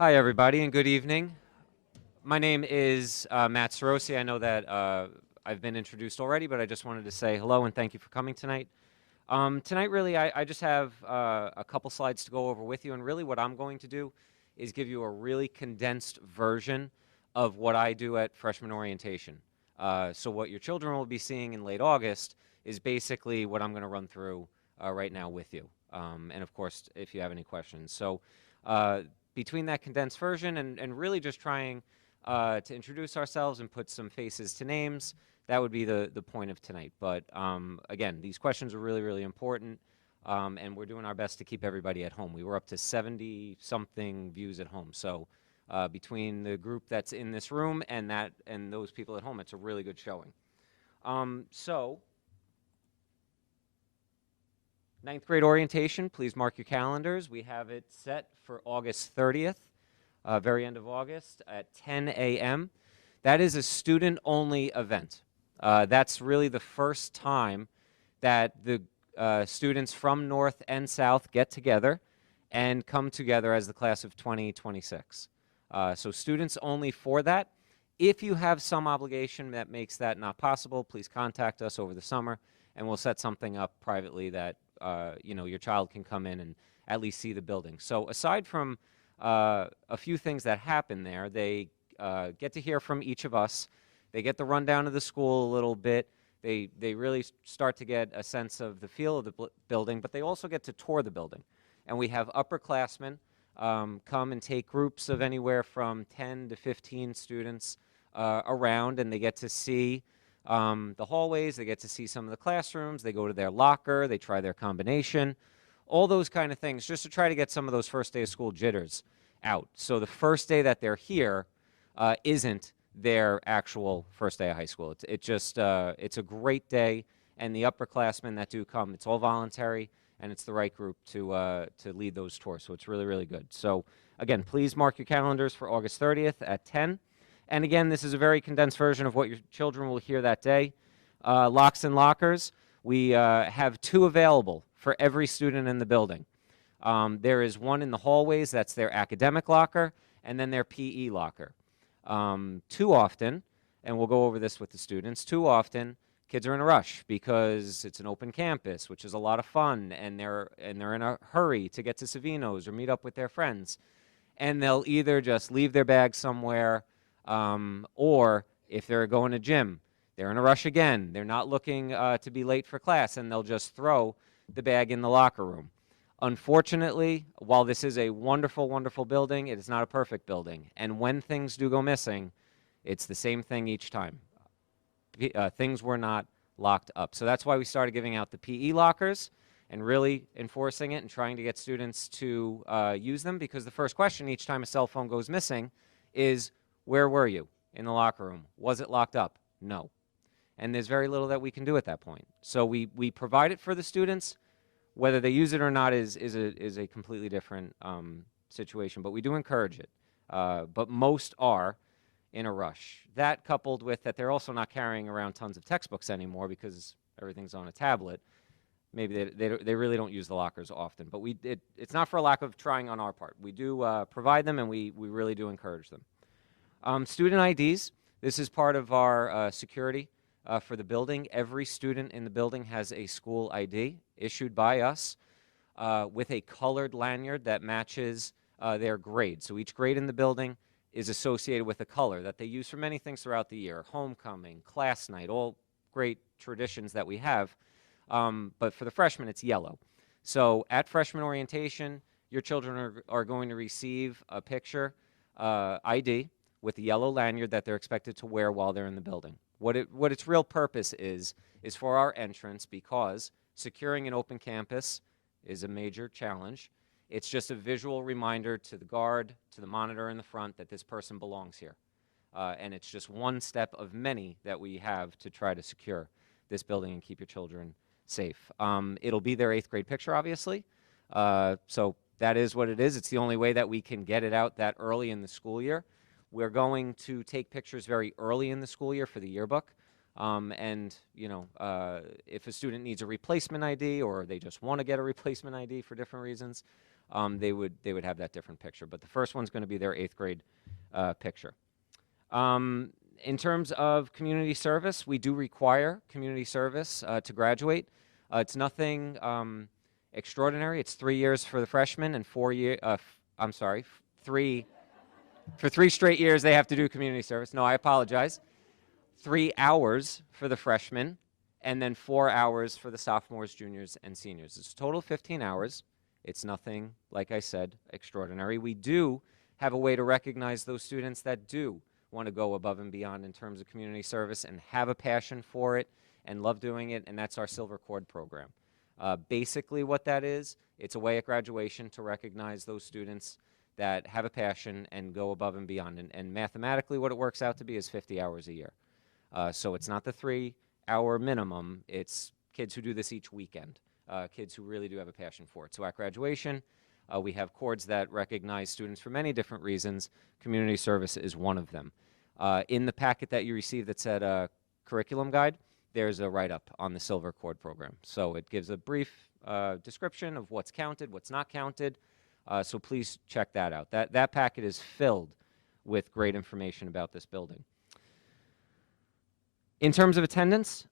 Hi, everybody, and good evening. My name is Matt Sorosi. I know that I've been introduced already, but I just wanted to say hello and thank you for coming tonight. Tonight, really, I just have a couple slides to go over with you, and really what I'm going to do is give you a really condensed version of what I do at freshman orientation. So what your children will be seeing in late August is basically what I'm going to run through right now with you. And of course, if you have any questions. So between that condensed version and really just trying to introduce ourselves and put some faces to names, that would be the point of tonight. But again, these questions are really, really important, and we're doing our best to keep everybody at home. We were up to 70-something views at home. So between the group that's in this room and those people at home, it's a really good showing. So 9th grade orientation, please mark your calendars. We have it set for August 30th, very end of August at 10 a.m. That is a student-only event. That's really the first time that the students from North and South get together and come together as the class of 2026. So students only for that. If you have some obligation that makes that not possible, please contact us over the summer, and we'll set something up privately that your child can come in and at least see the building. So aside from a few things that happen there, they get to hear from each of us. They get the rundown of the school a little bit. They really start to get a sense of the feel of the building, but they also get to tour the building. And we have upperclassmen come and take groups of anywhere from 10 to 15 students around, and they get to see the hallways, they get to see some of the classrooms, they go to their locker, they try their combination, all those kind of things, just to try to get some of those first day of school jitters out. So the first day that they're here isn't their actual first day of high school. It's a great day, and the upperclassmen that do come, it's all voluntary. and it's the right group to lead those tours. So it's really, really good. So again, please mark your calendars for August 30th at 10. And again, this is a very condensed version of what your children will hear that day. Locks and lockers, we have 2 available for every student in the building. There is one in the hallways, that's their academic locker, and then their PE locker. Too often, and we'll go over this with the students, too often kids are in a rush because it's an open campus, which is a lot of fun, and they're in a hurry to get to Savino's or meet up with their friends. And they'll either just leave their bag somewhere, or if they're going to gym, they're in a rush again. They're not looking to be late for class, and they'll just throw the bag in the locker room. Unfortunately, while this is a wonderful, wonderful building, it is not a perfect building. And when things do go missing, it's the same thing each time. Things were not locked up. So that's why we started giving out the PE lockers and really enforcing it and trying to get students to use them, because the first question each time a cell phone goes missing is, where were you in the locker room? Was it locked up? No. And there's very little that we can do at that point. So we provide it for the students. Whether they use it or not is a completely different situation, but we do encourage it. But most are in a rush. That, coupled with that they're also not carrying around tons of textbooks anymore because everything's on a tablet, maybe they really don't use the lockers often. But it's not for a lack of trying on our part. We do provide them, and we really do encourage them. Student IDs, this is part of our security for the building. Every student in the building has a school ID issued by us with a colored lanyard that matches their grade. So each grade in the building is associated with a color that they use for many things throughout the year. Homecoming, class night, all great traditions that we have. But for the freshmen, it's yellow. So at freshman orientation, your children are going to receive a picture ID with the yellow lanyard that they're expected to wear while they're in the building. What its real purpose is for our entrance, because securing an open campus is a major challenge. It's just a visual reminder to the guard, to the monitor in the front, that this person belongs here. And it's just one step of many that we have to try to secure this building and keep your children safe. It'll be their 8th grade picture, obviously. So that is what it is. It's the only way that we can get it out that early in the school year. We're going to take pictures very early in the school year for the yearbook. And, you know, if a student needs a replacement ID, or they just want to get a replacement ID for different reasons, they would have that different picture. But the first one's going to be their 8th grade picture. In terms of community service, we do require community service to graduate. It's nothing extraordinary. It's 3 years for the freshmen and 4 years, for 3 straight years they have to do community service. No, I apologize. 3 hours for the freshmen, and then 4 hours for the sophomores, juniors, and seniors. It's a total of 15 hours. It's nothing, like I said, extraordinary. We do have a way to recognize those students that do want to go above and beyond in terms of community service and have a passion for it and love doing it, and that's our Silver Cord program. Basically what that is, it's a way at graduation to recognize those students that have a passion and go above and beyond. And mathematically what it works out to be is 50 hours a year. So it's not the 3-hour minimum, it's kids who do this each weekend, kids who really do have a passion for it. So at graduation, we have cords that recognize students for many different reasons. Community service is one of them. In the packet that you received that said curriculum guide, there's a write-up on the Silver Cord program. So it gives a brief description of what's counted, what's not counted. So please check that out. That packet is filled with great information about this building. In terms of attendance,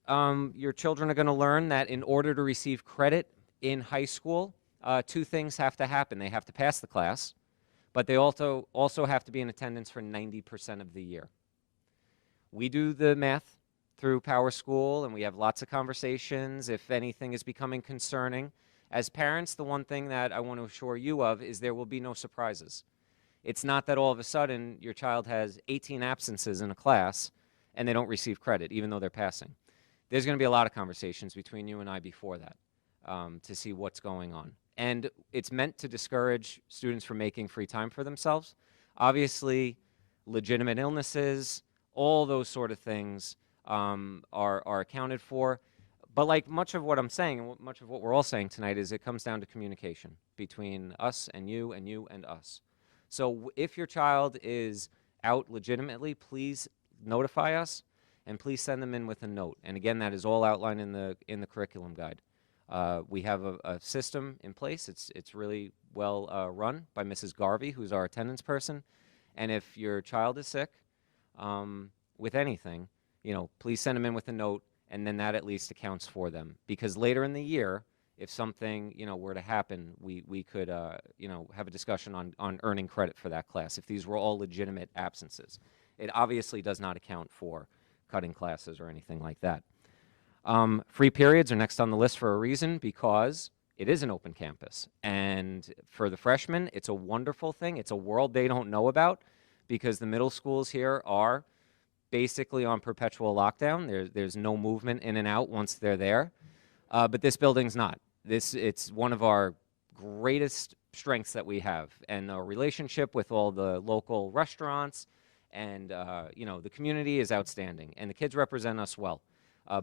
your children are going to learn that in order to receive credit in high school, 2 things have to happen. They have to pass the class, but they also have to be in attendance for 90% of the year. We do the math through Power School, and we have lots of conversations if anything is becoming concerning. As parents, the one thing that I want to assure you of is there will be no surprises. It's not that all of a sudden your child has 18 absences in a class and they don't receive credit, even though they're passing. There's going to be a lot of conversations between you and I before that to see what's going on. And it's meant to discourage students from making free time for themselves. Obviously, legitimate illnesses, all those sort of things are accounted for. But like much of what I'm saying and much of what we're all saying tonight is it comes down to communication between us and you and us. So if your child is out legitimately, please notify us and please send them in with a note. And again, that is all outlined in the curriculum guide. We have a system in place. It's really well run by Mrs. Garvey, who's our attendance person. And if your child is sick with anything, please send them in with a note, and then that at least accounts for them. Because later in the year, if something were to happen, we could have a discussion on earning credit for that class if these were all legitimate absences. It obviously does not account for cutting classes or anything like that. Free periods are next on the list for a reason, because it is an open campus. And for the freshmen, it's a wonderful thing. It's a world they don't know about, because the middle schools here are basically on perpetual lockdown. There's no movement in and out once they're there. But this building's not. It's one of our greatest strengths that we have, and our relationship with all the local restaurants and the community is outstanding, and the kids represent us well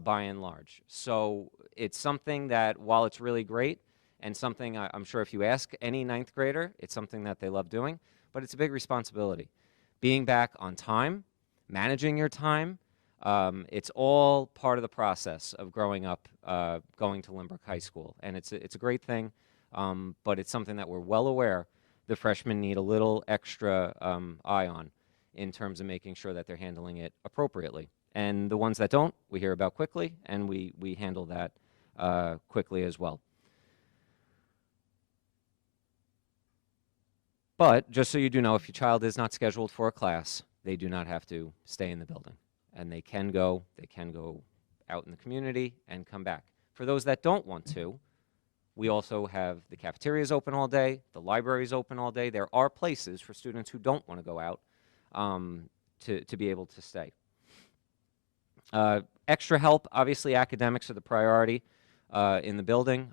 by and large. So it's something that, while it's really great and something I'm sure if you ask any ninth grader, it's something that they love doing, but it's a big responsibility. Being back on time, managing your time, it's all part of the process of growing up, going to Lynbrook High School. And it's a great thing, but it's something that we're well aware the freshmen need a little extra eye on in terms of making sure that they're handling it appropriately. And the ones that don't, we hear about quickly, and we handle that quickly as well. But just so you do know, if your child is not scheduled for a class, they do not have to stay in the building. And they can go out in the community and come back. For those that don't want to, we also have the cafeterias open all day, the libraries open all day. There are places for students who don't want to go out to be able to stay. Extra help, obviously academics are the priority in the building.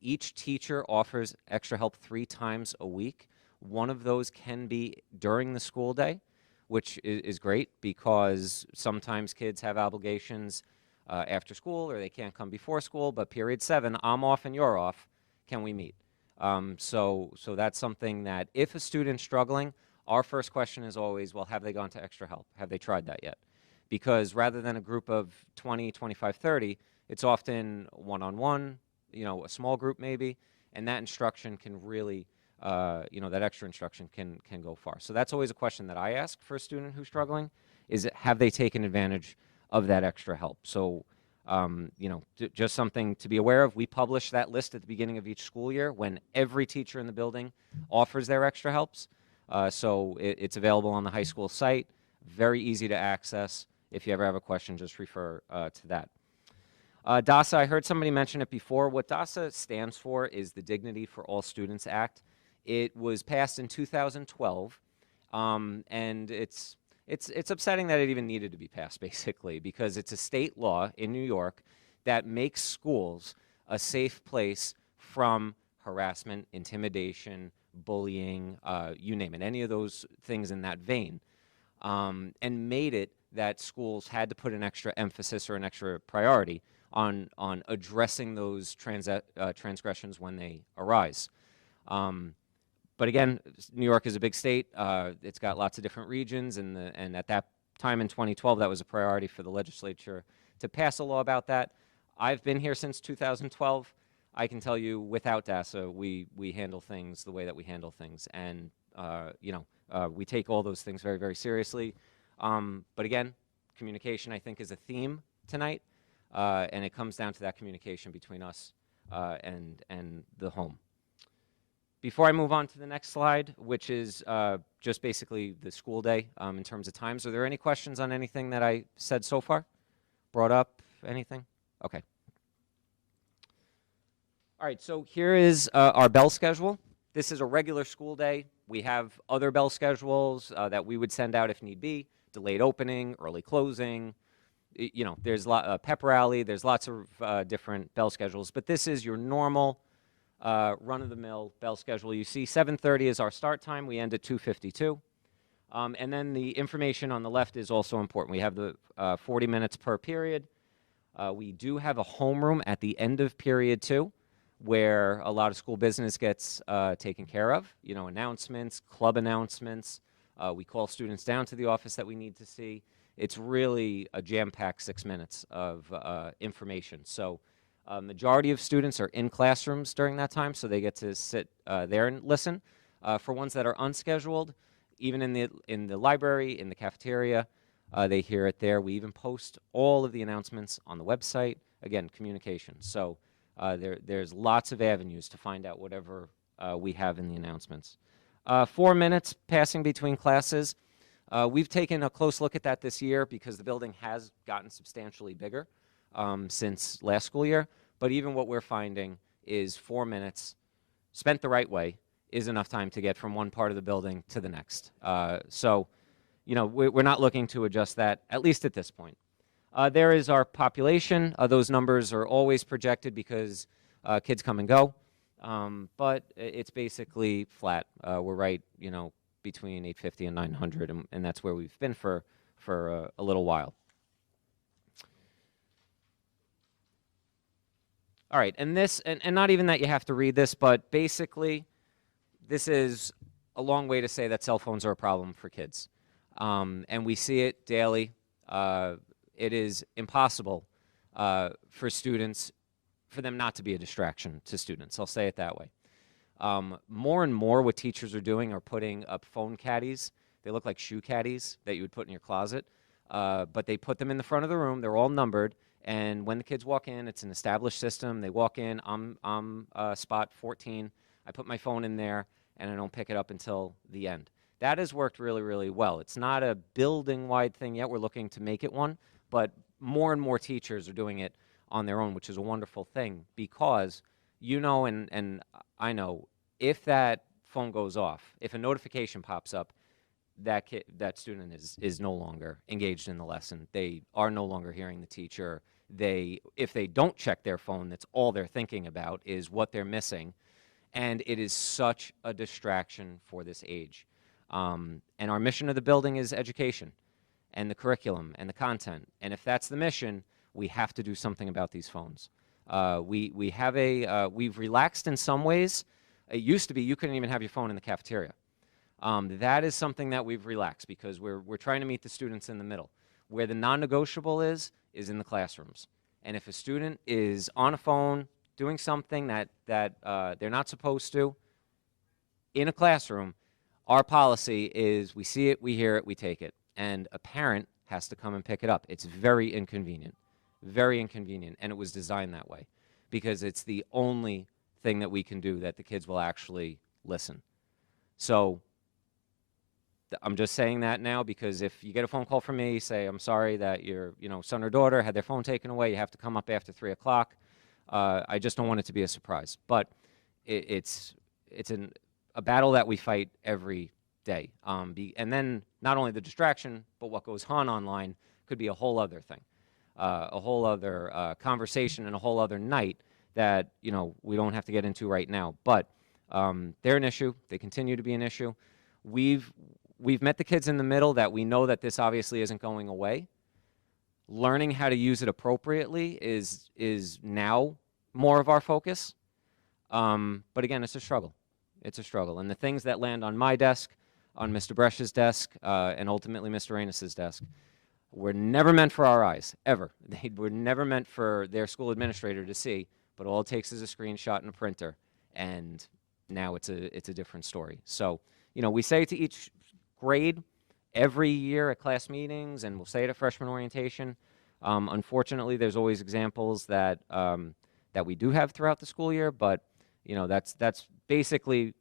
Each teacher offers extra help 3 times a week. One of those can be during the school day, which is great, because sometimes kids have obligations after school, or they can't come before school, but period 7, I'm off and you're off, can we meet? So that's something that if a student's struggling, our first question is always, well, have they gone to extra help? Have they tried that yet? Because rather than a group of 20, 25, 30, it's often one-on-one, a small group maybe, and that instruction can really, that extra instruction can go far. So that's always a question that I ask for a student who's struggling, is have they taken advantage of that extra help? So, just something to be aware of. We publish that list at the beginning of each school year when every teacher in the building offers their extra helps. So it's available on the high school site, very easy to access. If you ever have a question, just refer to that. DASA, I heard somebody mention it before. What DASA stands for is the Dignity for All Students Act. It was passed in 2012, and it's upsetting that it even needed to be passed, basically, because it's a state law in New York that makes schools a safe place from harassment, intimidation, bullying, you name it, any of those things in that vein, and made it that schools had to put an extra emphasis or an extra priority on addressing those transgressions when they arise. But again, New York is a big state. It's got lots of different regions, and at that time in 2012, that was a priority for the legislature to pass a law about that. I've been here since 2012. I can tell you, without DASA, we handle things the way that we handle things, and we take all those things very, very seriously. But again, communication, I think, is a theme tonight, and it comes down to that communication between us and the home. Before I move on to the next slide, which is just basically the school day in terms of times, are there any questions on anything that I said so far? Brought up, anything? Okay. All right, so here is our bell schedule. This is a regular school day. We have other bell schedules that we would send out if need be, delayed opening, early closing. There's pep rally, there's lots of different bell schedules, but this is your normal run-of-the-mill bell schedule. You see 7:30 is our start time. We end at 2:52. And then the information on the left is also important. We have the 40 minutes per period. We do have a homeroom at the end of period 2 where a lot of school business gets taken care of, you know, announcements, club announcements. We call students down to the office that we need to see. It's really a jam-packed 6 minutes of information. So majority of students are in classrooms during that time, so they get to sit there and listen. For ones that are unscheduled, even in the library, in the cafeteria, they hear it there. We even post all of the announcements on the website. Again, communication. So there's lots of avenues to find out whatever we have in the announcements. 4 minutes passing between classes. We've taken a close look at that this year because the building has gotten substantially bigger since last school year. But even what we're finding is 4 minutes spent the right way is enough time to get from one part of the building to the next. So, you know, we're not looking to adjust that, at least at this point. There is our population. Those numbers are always projected because kids come and go. But it's basically flat. We're right, you know, between 850 and 900, and that's where we've been for a little while. All right, and this, and not even that you have to read this, but basically, this is a long way to say that cell phones are a problem for kids. And we see it daily. It is impossible for students, for them not to be a distraction to students. I'll say it that way. More and more what teachers are doing are putting up phone caddies. They look like shoe caddies that you would put in your closet, but they put them in the front of the room. They're all numbered, and when the kids walk in, it's an established system. They walk in, I'm spot 14. I put my phone in there, and I don't pick it up until the end. That has worked really, really well. It's not a building-wide thing yet. We're looking to make it one, but more and more teachers are doing it on their own, which is a wonderful thing because you know, and I know, if that phone goes off, if a notification pops up, that student is no longer engaged in the lesson. They are no longer hearing the teacher. If they don't check their phone, that's all they're thinking about is what they're missing, and it is such a distraction for this age. And our mission of the building is education and the curriculum and the content. And if that's the mission, we have to do something about these phones. We've relaxed in some ways. It used to be you couldn't even have your phone in the cafeteria. That is something that we've relaxed because we're trying to meet the students in the middle. Where the non-negotiable is in the classrooms. And if a student is on a phone doing something that they're not supposed to in a classroom, our policy is we see it, we hear it, we take it. And a parent has to come and pick it up. It's very inconvenient, and it was designed that way because it's the only thing that we can do that the kids will actually listen. So I'm just saying that now because if you get a phone call from me, say, I'm sorry that your son or daughter had their phone taken away, you have to come up after 3 o'clock. I just don't want it to be a surprise. But it's a battle that we fight every day. And then not only the distraction, but what goes on online could be a whole other thing, a whole other conversation and a whole other night that we don't have to get into right now. But they're an issue. They continue to be an issue. We've met the kids in the middle that we know that this obviously isn't going away. Learning how to use it appropriately is now more of our focus. But again, it's a struggle. It's a struggle. And the things that land on my desk, on Mr. Bresch's desk, and ultimately Mr. Rainis's desk, were never meant for our eyes, ever. They were never meant for their school administrator to see, but all it takes is a screenshot and a printer, and now it's a different story. So, we say to each grade every year at class meetings, and we'll say it at freshman orientation. Unfortunately, there's always examples that we do have throughout the school year, but that's basically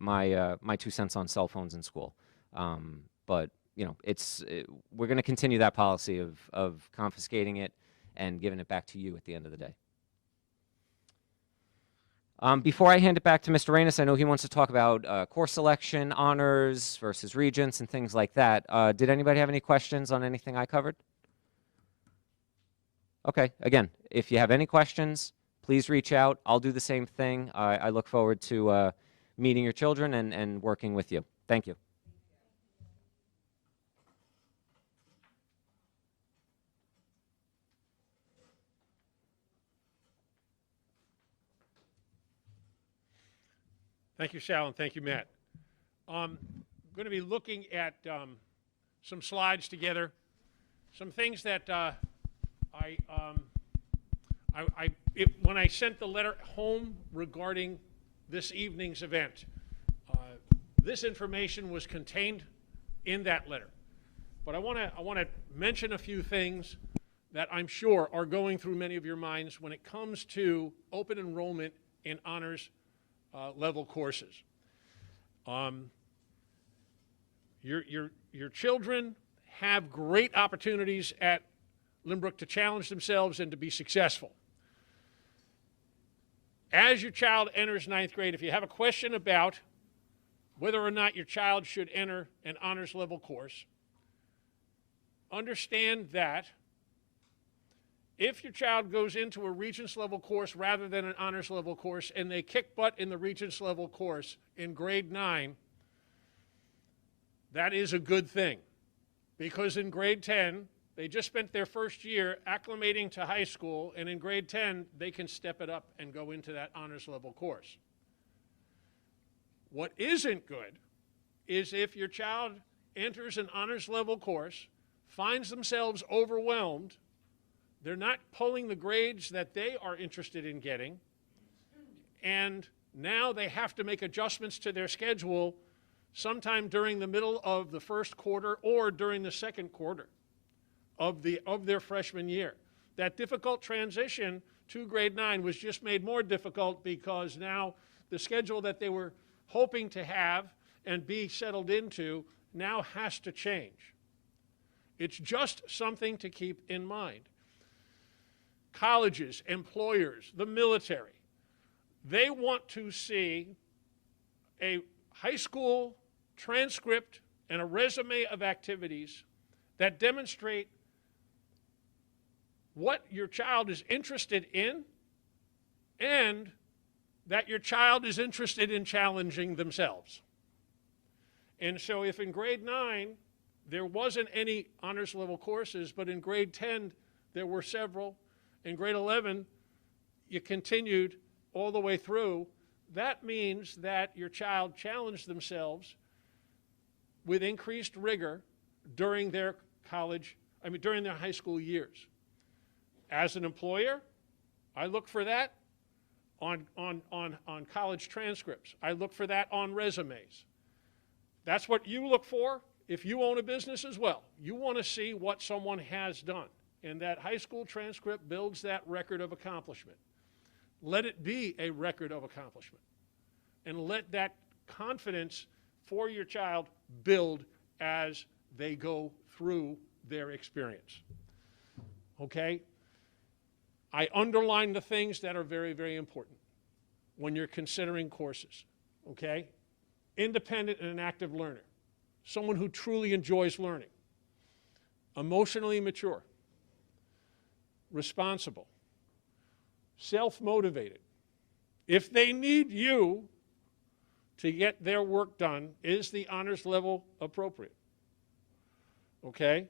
my 2 cents on cell phones in school. But we're going to continue that policy of confiscating it and giving it back to you at the end of the day. Before I hand it back to Mr. Rainis, I know he wants to talk about course selection, honors versus regents, and things like that. Did anybody have any questions on anything I covered? Okay, again, if you have any questions, please reach out. I'll do the same thing. I look forward to meeting your children and working with you. Thank you. Thank you, Sal, and thank you, Matt. I'm going to be looking at some slides together, some things that when I sent the letter home regarding this evening's event, this information was contained in that letter. But I want to mention a few things that I'm sure are going through many of your minds when it comes to open enrollment in honors level courses. Your children have great opportunities at Lynbrook to challenge themselves and to be successful. As your child enters 9th grade, if you have a question about whether or not your child should enter an honors level course, understand that if your child goes into a Regents level course rather than an honors level course and they kick butt in the Regents level course in grade 9, that is a good thing, because in grade 10, they just spent their first year acclimating to high school, and in grade 10, they can step it up and go into that honors level course. What isn't good is if your child enters an honors level course, finds themselves overwhelmed, they're not pulling the grades that they are interested in getting, and now they have to make adjustments to their schedule sometime during the middle of the first quarter or during the second quarter of their freshman year. That difficult transition to grade 9 was just made more difficult because now the schedule that they were hoping to have and be settled into now has to change. It's just something to keep in mind. Colleges, employers, the military, they want to see a high school transcript and a resume of activities that demonstrate what your child is interested in and that your child is interested in challenging themselves. And so if in grade 9 there wasn't any honors level courses, but in grade 10 there were several, in grade 11 you continued all the way through, that means that your child challenged themselves with increased rigor during their during their high school years. As an employer, I look for that on college transcripts. I look for that on resumes. That's what you look for if you own a business as well. You want to see what someone has done, and that high school transcript builds that record of accomplishment. Let it be a record of accomplishment, and let that confidence for your child build as they go through their experience. Okay? I underline the things that are very, very important when you're considering courses. Okay? Independent and an active learner. Someone who truly enjoys learning. Emotionally mature. Responsible. Self-motivated. If they need you to get their work done, is the honors level appropriate? Okay?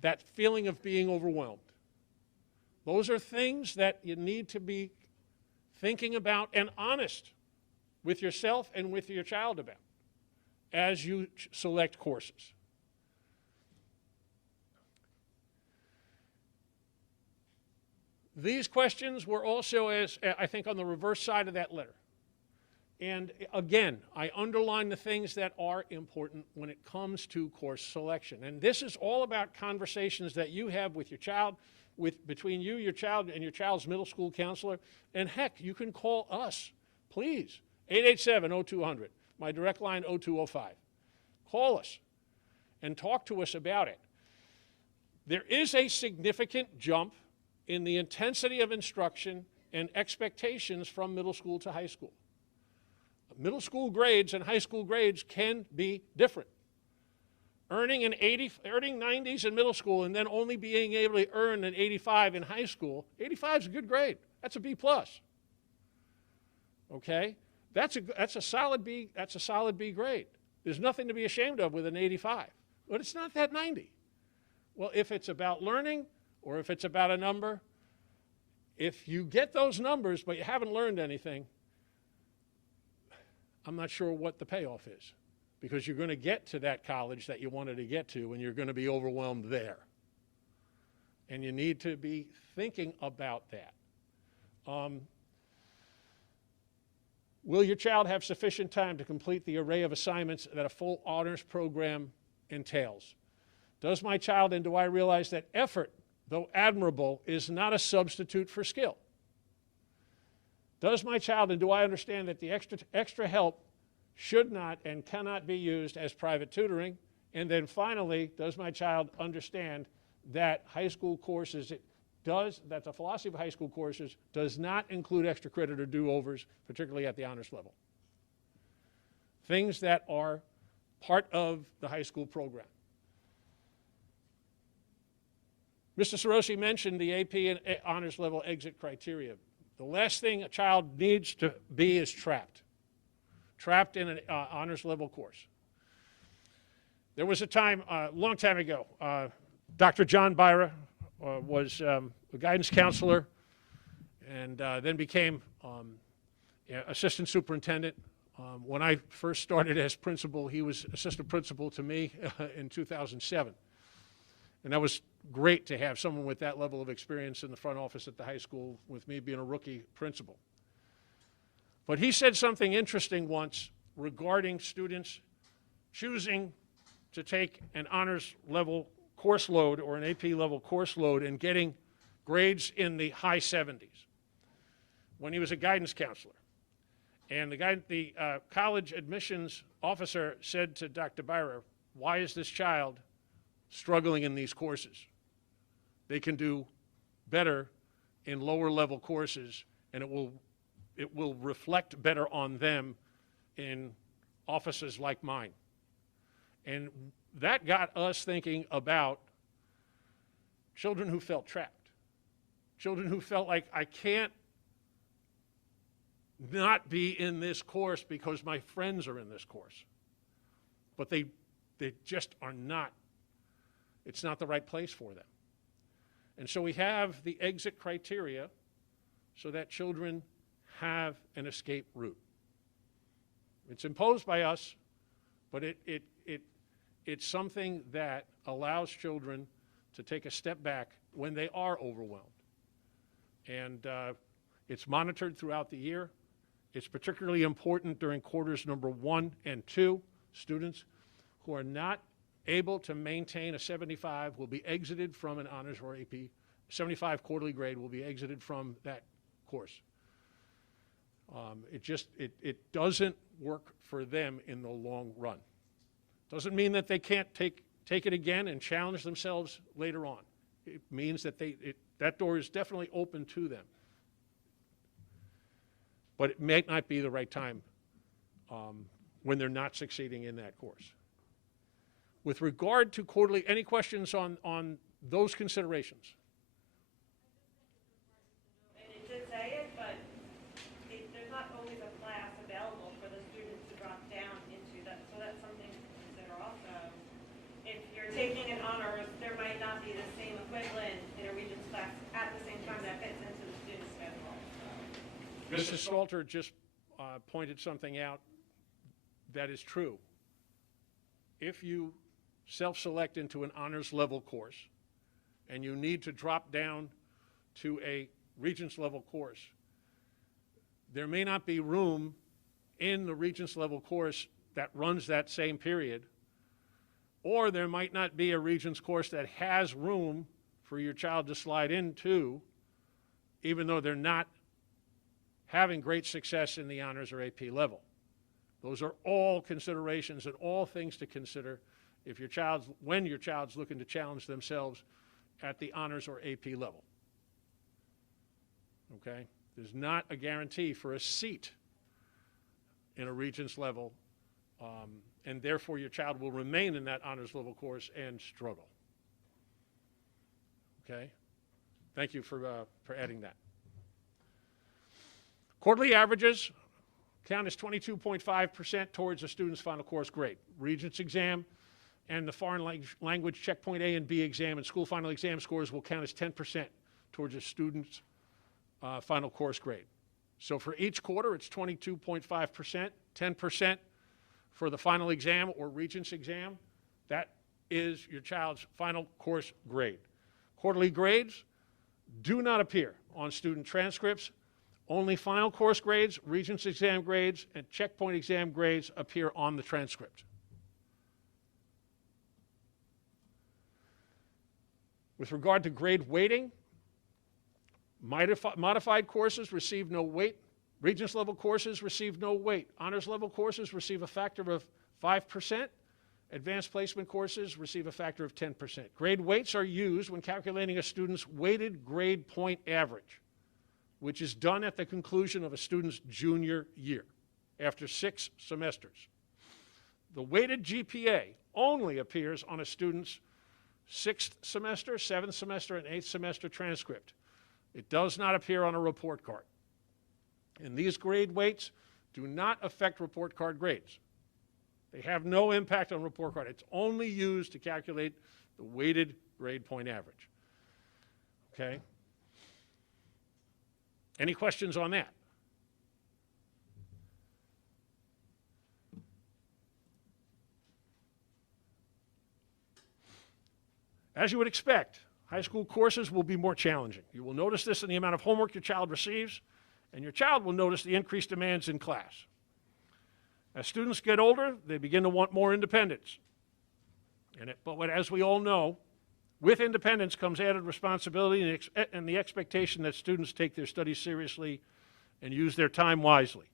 That feeling of being overwhelmed. Those are things that you need to be thinking about and honest with yourself and with your child about as you select courses. These questions were also, as I think, on the reverse side of that letter. And again, I underline the things that are important when it comes to course selection. And this is all about conversations that you have with your child, between you, your child, and your child's middle school counselor. And heck, you can call us, please, 887-0200, my direct line 0205. Call us and talk to us about it. There is a significant jump in the intensity of instruction and expectations from middle school to high school. Middle school grades and high school grades can be different. Earning 90s in middle school and then only being able to earn an 85 in high school, 85 is a good grade. That's a B+. Okay? That's a solid B grade. There's nothing to be ashamed of with an 85. But it's not that 90. Well, if it's about learning or if it's about a number, if you get those numbers but you haven't learned anything, I'm not sure what the payoff is, because you're going to get to that college that you wanted to get to, and you're going to be overwhelmed there. And you need to be thinking about that. Will your child have sufficient time to complete the array of assignments that a full honors program entails? Does my child, and do I realize that effort, though admirable, is not a substitute for skill? Does my child, and do I understand that the extra help should not and cannot be used as private tutoring? And then finally, does my child understand that high school courses, that the philosophy of high school courses does not include extra credit or do-overs, particularly at the honors level? Things that are part of the high school program. Mr. Sorosi mentioned the AP and honors level exit criteria. The last thing a child needs to be is trapped in an honors level course. There was a time, a long time ago, Dr. John Byra was a guidance counselor and then became assistant superintendent. When I first started as principal, he was assistant principal to me in 2007. And that was great to have someone with that level of experience in the front office at the high school, with me being a rookie principal. But he said something interesting once regarding students choosing to take an honors level course load or an AP level course load and getting grades in the high 70s when he was a guidance counselor. And the college admissions officer said to Dr. Byra, "Why is this child struggling in these courses? They can do better in lower level courses, and it will reflect better on them in offices like mine." And that got us thinking about children who felt trapped, children who felt like, I can't not be in this course because my friends are in this course. But they just are not. It's not the right place for them. And so we have the exit criteria so that children have an escape route. It's imposed by us, but it's something that allows children to take a step back when they are overwhelmed. And it's monitored throughout the year. It's particularly important during quarters number 1 and 2. Students who are not able to maintain a 75 will be exited from an honors or AP. 75 quarterly grade will be exited from that course. It doesn't work for them in the long run. Doesn't mean that they can't take it again and challenge themselves later on. It means that that door is definitely open to them. But it may not be the right time when they're not succeeding in that course. With regard to quarterly, any questions on those considerations? And it did say it, but there's not always a class available for the students to drop down into that, so that's something to consider also. If you're taking an honors, there might not be the same equivalent in a Regents class at the same time that fits into the student schedule. Mrs. Salter just pointed something out that is true. If you self-select into an honors level course and you need to drop down to a Regents level course, there may not be room in the Regents level course that runs that same period, or there might not be a Regents course that has room for your child to slide into, even though they're not having great success in the honors or AP level. Those are all considerations and all things to consider when your child's looking to challenge themselves at the honors or AP level. Okay? There's not a guarantee for a seat in a Regents level, and therefore your child will remain in that honors level course and struggle. Okay? Thank you for adding that. Quarterly averages count as 22.5% towards a student's final course grade. Regents exam and the foreign language checkpoint A and B exam and school final exam scores will count as 10% towards a student's final course grade. So for each quarter, it's 22.5%. 10% for the final exam or Regents exam. That is your child's final course grade. Quarterly grades do not appear on student transcripts. Only final course grades, Regents exam grades, and checkpoint exam grades appear on the transcript. With regard to grade weighting, modified courses receive no weight. Regents level courses receive no weight. Honors level courses receive a factor of 5%. Advanced placement courses receive a factor of 10%. Grade weights are used when calculating a student's weighted grade point average, which is done at the conclusion of a student's junior year, after 6 semesters. The weighted GPA only appears on a student's 6th semester, 7th semester, and 8th semester transcript. It does not appear on a report card. And these grade weights do not affect report card grades. They have no impact on report card. It's only used to calculate the weighted grade point average. Okay? Any questions on that? As you would expect, high school courses will be more challenging. You will notice this in the amount of homework your child receives, and your child will notice the increased demands in class. As students get older, they begin to want more independence. But as we all know, with independence comes added responsibility and the expectation that students take their studies seriously and use their time wisely.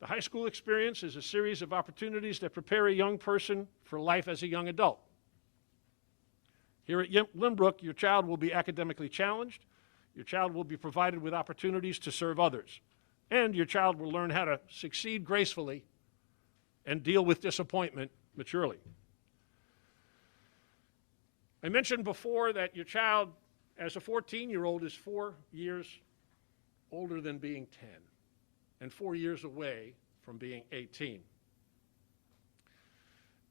The high school experience is a series of opportunities that prepare a young person for life as a young adult. Here at Lynbrook, your child will be academically challenged, your child will be provided with opportunities to serve others, and your child will learn how to succeed gracefully and deal with disappointment maturely. I mentioned before that your child, as a 14-year-old, is 4 years older than being 10 and 4 years away from being 18.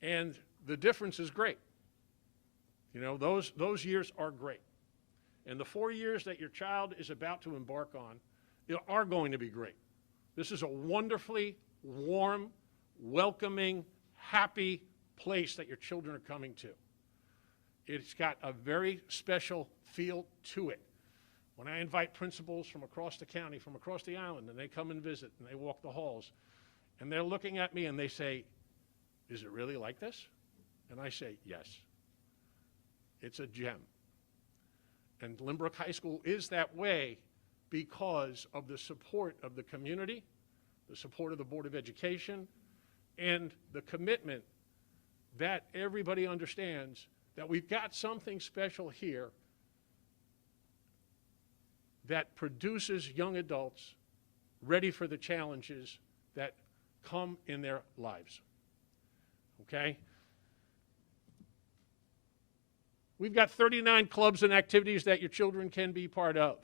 And the difference is great. You know, those years are great. And the 4 years that your child is about to embark on are going to be great. This is a wonderfully warm, welcoming, happy place that your children are coming to. It's got a very special feel to it. When I invite principals from across the county, from across the island, and they come and visit, and they walk the halls, and they're looking at me and they say, "Is it really like this?" And I say, "Yes. It's a gem." And Lynbrook High School is that way because of the support of the community, the support of the Board of Education, and the commitment that everybody understands that we've got something special here that produces young adults ready for the challenges that come in their lives. Okay? We've got 39 clubs and activities that your children can be part of.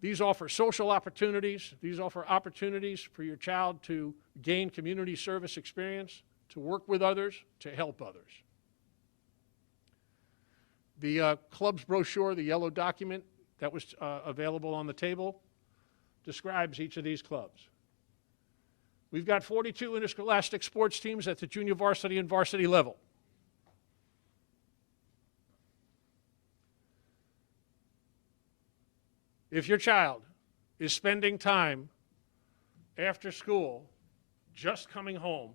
These offer social opportunities. These offer opportunities for your child to gain community service experience, to work with others, to help others. The club's brochure, the yellow document that was available on the table, describes each of these clubs. We've got 42 interscholastic sports teams at the junior varsity and varsity level. If your child is spending time after school just coming home,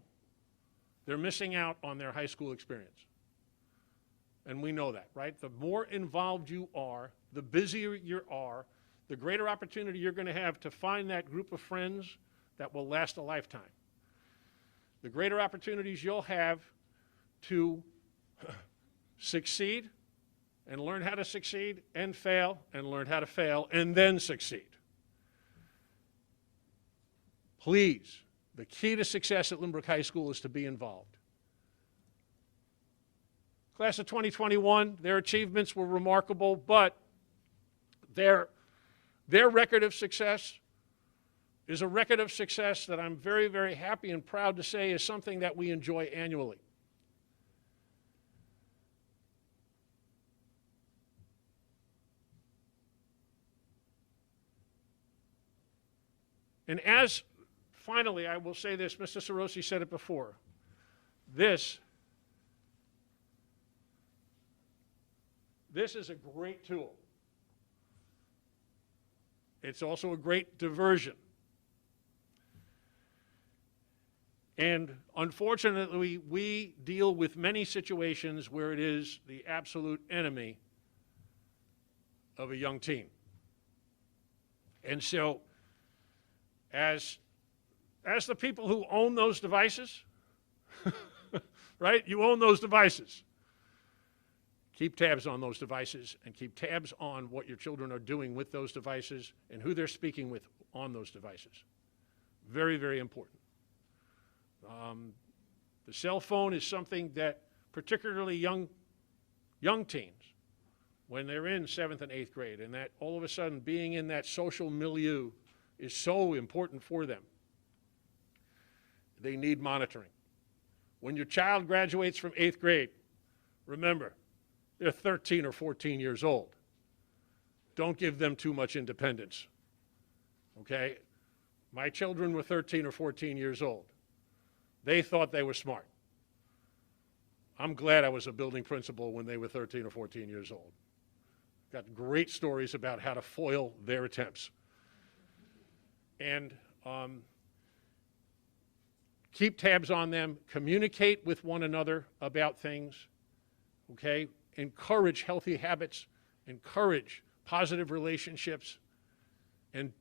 they're missing out on their high school experience. And we know that, right? The more involved you are, the busier you are, the greater opportunity you're going to have to find that group of friends that will last a lifetime. The greater opportunities you'll have to succeed and learn how to succeed and fail and learn how to fail and then succeed. Please, the key to success at Lynbrook High School is to be involved. Class of 2021, their achievements were remarkable, but their record of success is a record of success that I'm very, very happy and proud to say is something that we enjoy annually. And as finally, I will say this. Mr. Sarosi said it before. This is a great tool. It's also a great diversion. And unfortunately, we deal with many situations where it is the absolute enemy of a young teen. And so, as the people who own those devices, right? You own those devices. Keep tabs on those devices and keep tabs on what your children are doing with those devices and who they're speaking with on those devices. Very, very important. The cell phone is something that particularly young teens, when they're in 7th and 8th grade, and that all of a sudden being in that social milieu is so important for them. They need monitoring. When your child graduates from 8th grade, remember, they're 13 or 14 years old. Don't give them too much independence, okay? My children were 13 or 14 years old. They thought they were smart. I'm glad I was a building principal when they were 13 or 14 years old. Got great stories about how to foil their attempts. And keep tabs on them, communicate with one another about things, okay? Encourage healthy habits, encourage positive relationships, and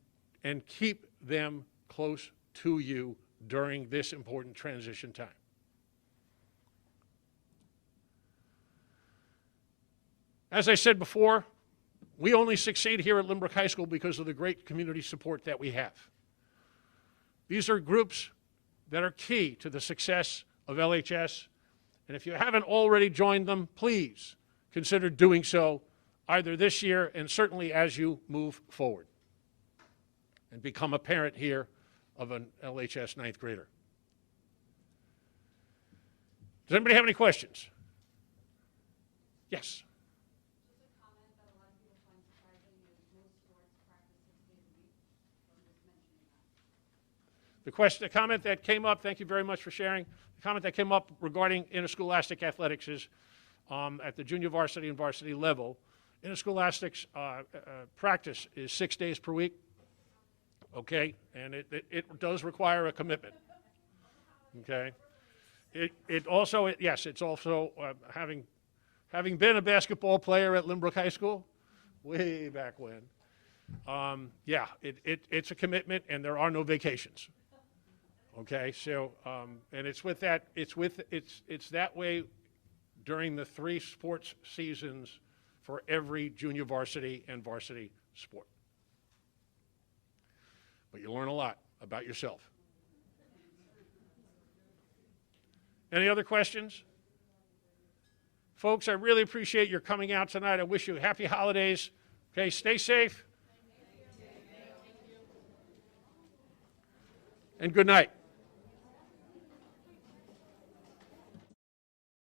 keep them close to you during this important transition time. As I said before, we only succeed here at Lynbrook High School because of the great community support that we have. These are groups that are key to the success of LHS, and if you haven't already joined them, please consider doing so either this year and certainly as you move forward and become a parent here of an LHS 9th grader. Does anybody have any questions? Yes. The comment that came up, thank you very much for sharing, the comment that came up regarding interscholastic athletics is at the junior varsity and varsity level, interscholastic practice is 6 days per week, okay? And it does require a commitment, okay? It's also having been a basketball player at Lynbrook High School, way back when, yeah, it's a commitment and there are no vacations. Okay, so and it's that way during the 3 sports seasons for every junior varsity and varsity sport. But you learn a lot about yourself. Any other questions? Folks, I really appreciate your coming out tonight. I wish you happy holidays. Okay, stay safe. And good night.